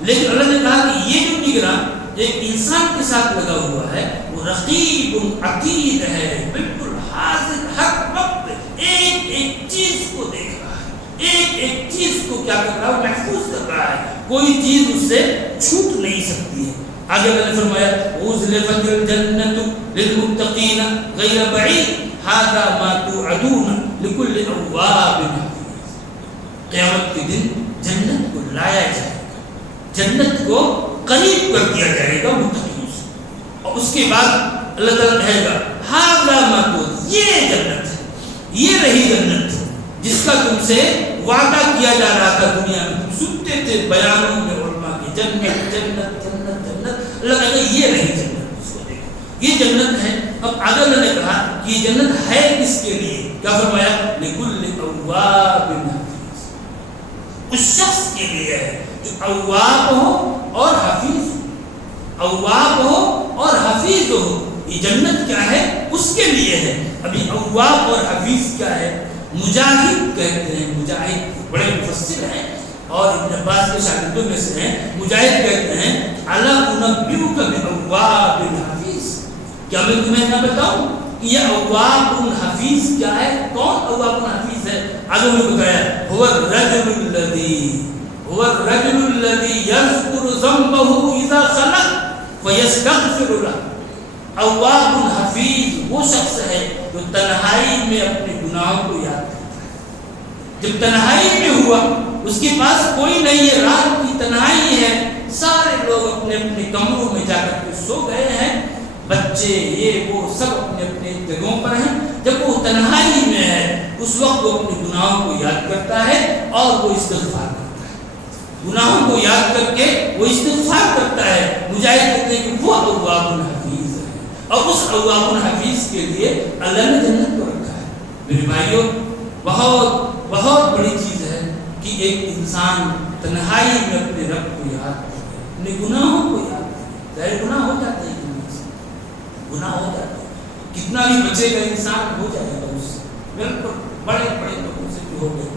لیکن اللہ نے کہا کہ یہ جو نگراں ایک انسان کے ساتھ لگا ہوا ہے وہ رقیب عتید ہے، بالکل حاضر، ہر وقت ایک چیز کو دیکھ رہا ہے، ایک چیز کو کیا کر رہا ہے؟ محفوظ کر رہا ہے، کوئی چیز اس سے چھوٹ نہیں سکتی ہے۔ آگے اللہ نے فرمایا وَأُزْلِفَتِ الْجَنَّةُ لِلْمُتَّقِينَ غَيْرَ بَعِيدٍ هَذَا مَا تُوعَدُونَ لِكُلِّ أَوَّابٍ حَفِيظٍ، قیامت کے دن جنت کو لایا جائے گا، جنت کو قریب کر دیا جائے گا متقیوں سے، اور اس کے بعد اللہ تعالیٰ کہے گا هَذَا مَا تُوعَدُونَ، یہ جنت ہے، یہ رہی جنت جس کا تم سے وعدہ کیا جا رہا تھا دنیا میں، تم سنتے تھے بیانوں میں علماء کی، جنت جنت جنت جنت، اللہ کہتا ہے یہ رہی جنت، اس کو دیکھو یہ جنت ہے۔ اب آگے اللہ نے کہا کہ یہ جنت ہے کس کے لیے؟ کیا فرمایا؟ لِكُلِّ أَوَّابٍ حَفِيظٍ، اس شخص کے لیے ہے جو اواب ہو اور حفیظ ہو، اواب ہو اور حفیظ ہو، یہ جنت کیا ہے؟ اس کے لیے ہے۔ ابھی اواب اور حفیظ کیا ہے؟ مجاہد کہتے ہیں، مجاہد بڑے مفسر ہیں اور ابن عباس کے شاگردوں میں سے ہیں، مجاہد کہتے ہیں الا انبئک باواب حفیظ، کیا میں تمہیں نہ بتاؤں کہ یہ اواب حفیظ کیا ہے؟ کون اواب حفیظ ہے؟ آگے میں بتایا هو الرجل الذي يذكر ذنبه اذا خلق فيستغفر له، اواب حفیظ وہ شخص ہے جو تنہائی میں اپنے گناہوں کو یاد کرتا ہے، جب تنہائی میں ہوا، اس کے پاس کوئی نہیں ہے، رات کی تنہائی ہے، سارے لوگ اپنے اپنے کمروں میں جا کر کے سو گئے ہیں، بچے یہ وہ سب اپنے اپنے جگہوں پر ہیں، جب وہ تنہائی میں ہے اس وقت وہ اپنے گناہوں کو یاد کرتا ہے اور وہ استغفار کرتا ہے، گناہوں کو یاد کر کے وہ استغفار کرتا ہے۔ مجاہد کہتے ہیں کہ وہ اواب الحفیظ ہے، اور اس اواب الحفیظ کے لیے اللہ نے جنت کو رکھا ہے۔ میرے بھائیوں، بہت بہت بڑی چیز ہے کہ ایک انسان تنہائی میں اپنے رب کو یاد کرے، اپنے گناہوں کو یاد کرے۔ ظاہر گناہ ہو جاتے ہیں، گناہ ہو جاتے ہیں، کتنا بھی بچے گا انسان ہو جائے گا اس سے، بالکل بڑے بڑے لوگوں سے بھی ہو گئے۔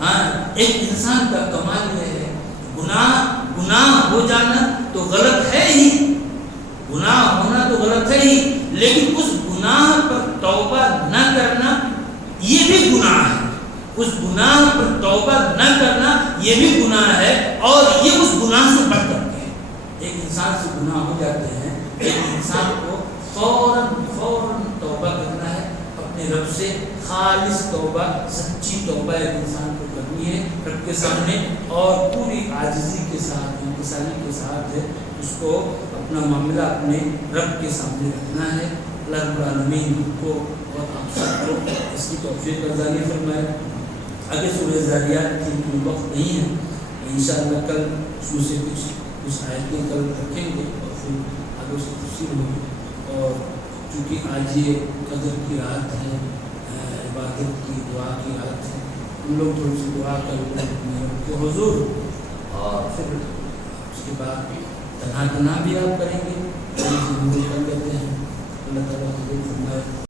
ہاں، ایک انسان کا کمال یہ ہے، گناہ ہو جانا تو غلط ہے ہی، گناہ ہونا تو غلط ہے ہی، لیکن اس گناہ پر توبہ نہ کرنا یہ بھی گناہ ہے، اس گناہ پر توبہ نہ کرنا یہ بھی گناہ ہے، اور یہ اس گناہ سے بڑھ کر کے ایک انسان سے گناہ ہو جاتے ہیں، ایک انسان کو فوراً توبہ کرنا ہے، اپنے رب سے خالص توبہ، سچی توبہ ایک انسان کو کرنی ہے رب کے سامنے، اور پوری عاجزی کے ساتھ، انکساری کے ساتھ ہے اس کو اپنا معاملہ اپنے رب کے سامنے رکھنا ہے۔ اللہ رب العالمین کو اور آپ سب کو اس کی توفیق عطا فرمائے۔ آگے سورہ ذاریات کی وقت نہیں ہے، انشاءاللہ کل اس میں سے کچھ آیتیں کل رکھیں گے اور پھر آگے سے تفصیل ہوگی۔ اور چونکہ آج یہ قدر کی رات ہے، عبادت کی، دعا کی رات ہے، ہم لوگ تھوڑی سی دعا کر لیں اپنے رب کے حضور، اور پھر اس کے بعد تنہا بھی آپ کریں گے، کہتے ہیں۔ اللہ تعالیٰ قبول فرمائے۔